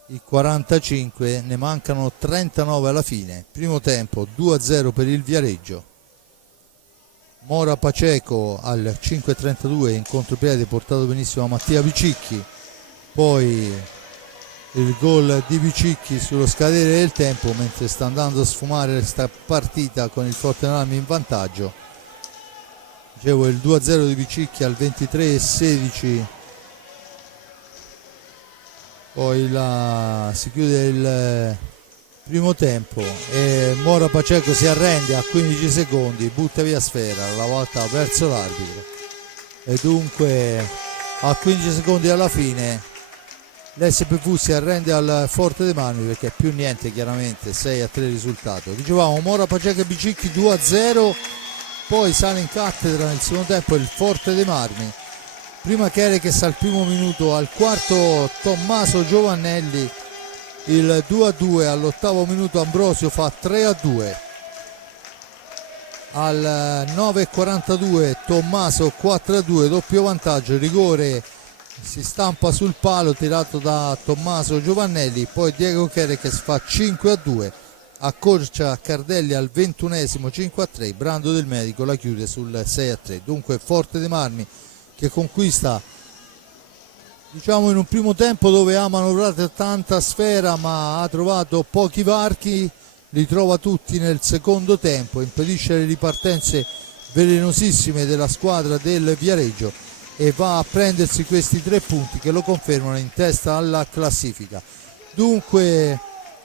i 45, ne mancano 39 alla fine. Primo tempo 2-0 per il Viareggio. Mora Paceco al 5:32 in contropiede, portato benissimo a Mattia Bicicchi, poi il gol di Bicicchi sullo scadere del tempo, mentre sta andando a sfumare questa partita con il Forte dei Marmi in vantaggio. Dicevo, il 2-0 di Bicicchi al 23:16, poi si chiude il primo tempo e Mora Paceco si arrende a 15 secondi, butta via sfera, la volta verso l'arbitro, e dunque a 15 secondi alla fine l'SPV si arrende al Forte dei Marmi, perché più niente, chiaramente 6-3 il risultato. Dicevamo Mora Paceco e Bicicchi 2-0, poi sale in cattedra nel secondo tempo il Forte dei Marmi. Prima Kerekes al primo minuto, al quarto Tommaso Giovannelli il 2-2, all'ottavo minuto Ambrosio fa 3-2, al 9:42 Tommaso 4-2, doppio vantaggio, rigore si stampa sul palo tirato da Tommaso Giovannelli, poi Diego Kerekes fa 5-2, accorcia Cardelli al 21esimo 5-3, Brando del Medico la chiude sul 6-3. Dunque Forte dei Marmi che conquista, diciamo, in un primo tempo dove ha manovrato tanta sfera ma ha trovato pochi varchi, li trova tutti nel secondo tempo, impedisce le ripartenze velenosissime della squadra del Viareggio e va a prendersi questi 3 punti che lo confermano in testa alla classifica. Dunque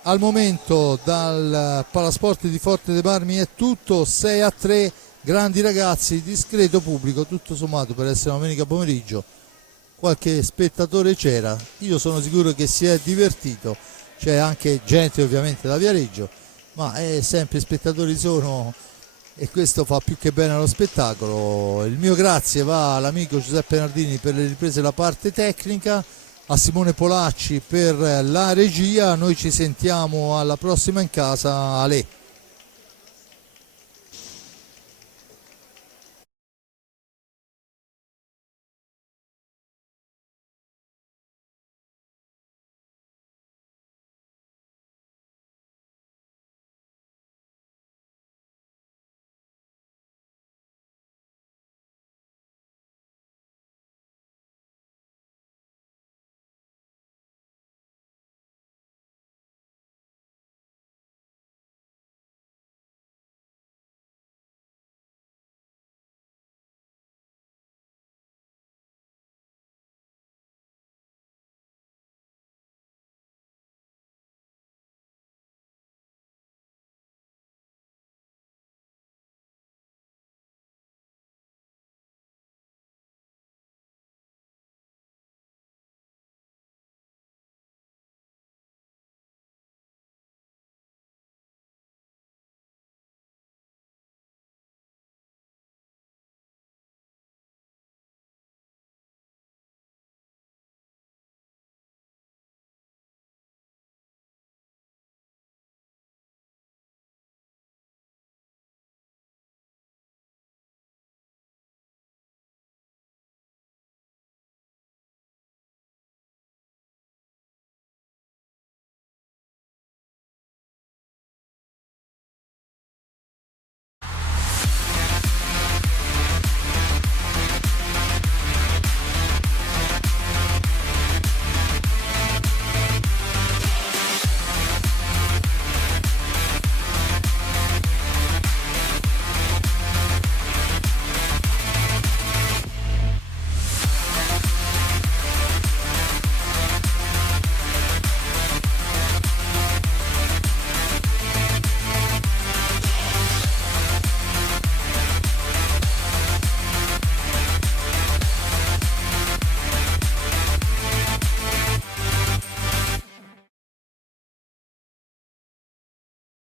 al momento dal Palasport di Forte dei Marmi è tutto, 6-3, grandi ragazzi, discreto pubblico, tutto sommato per essere domenica pomeriggio. Qualche spettatore c'era, io sono sicuro che si è divertito, c'è anche gente ovviamente da Viareggio, ma sempre spettatori sono, e questo fa più che bene allo spettacolo. Il mio grazie va all'amico Giuseppe Nardini per le riprese, la parte tecnica, a Simone Polacci per la regia. Noi ci sentiamo alla prossima in casa, Ale.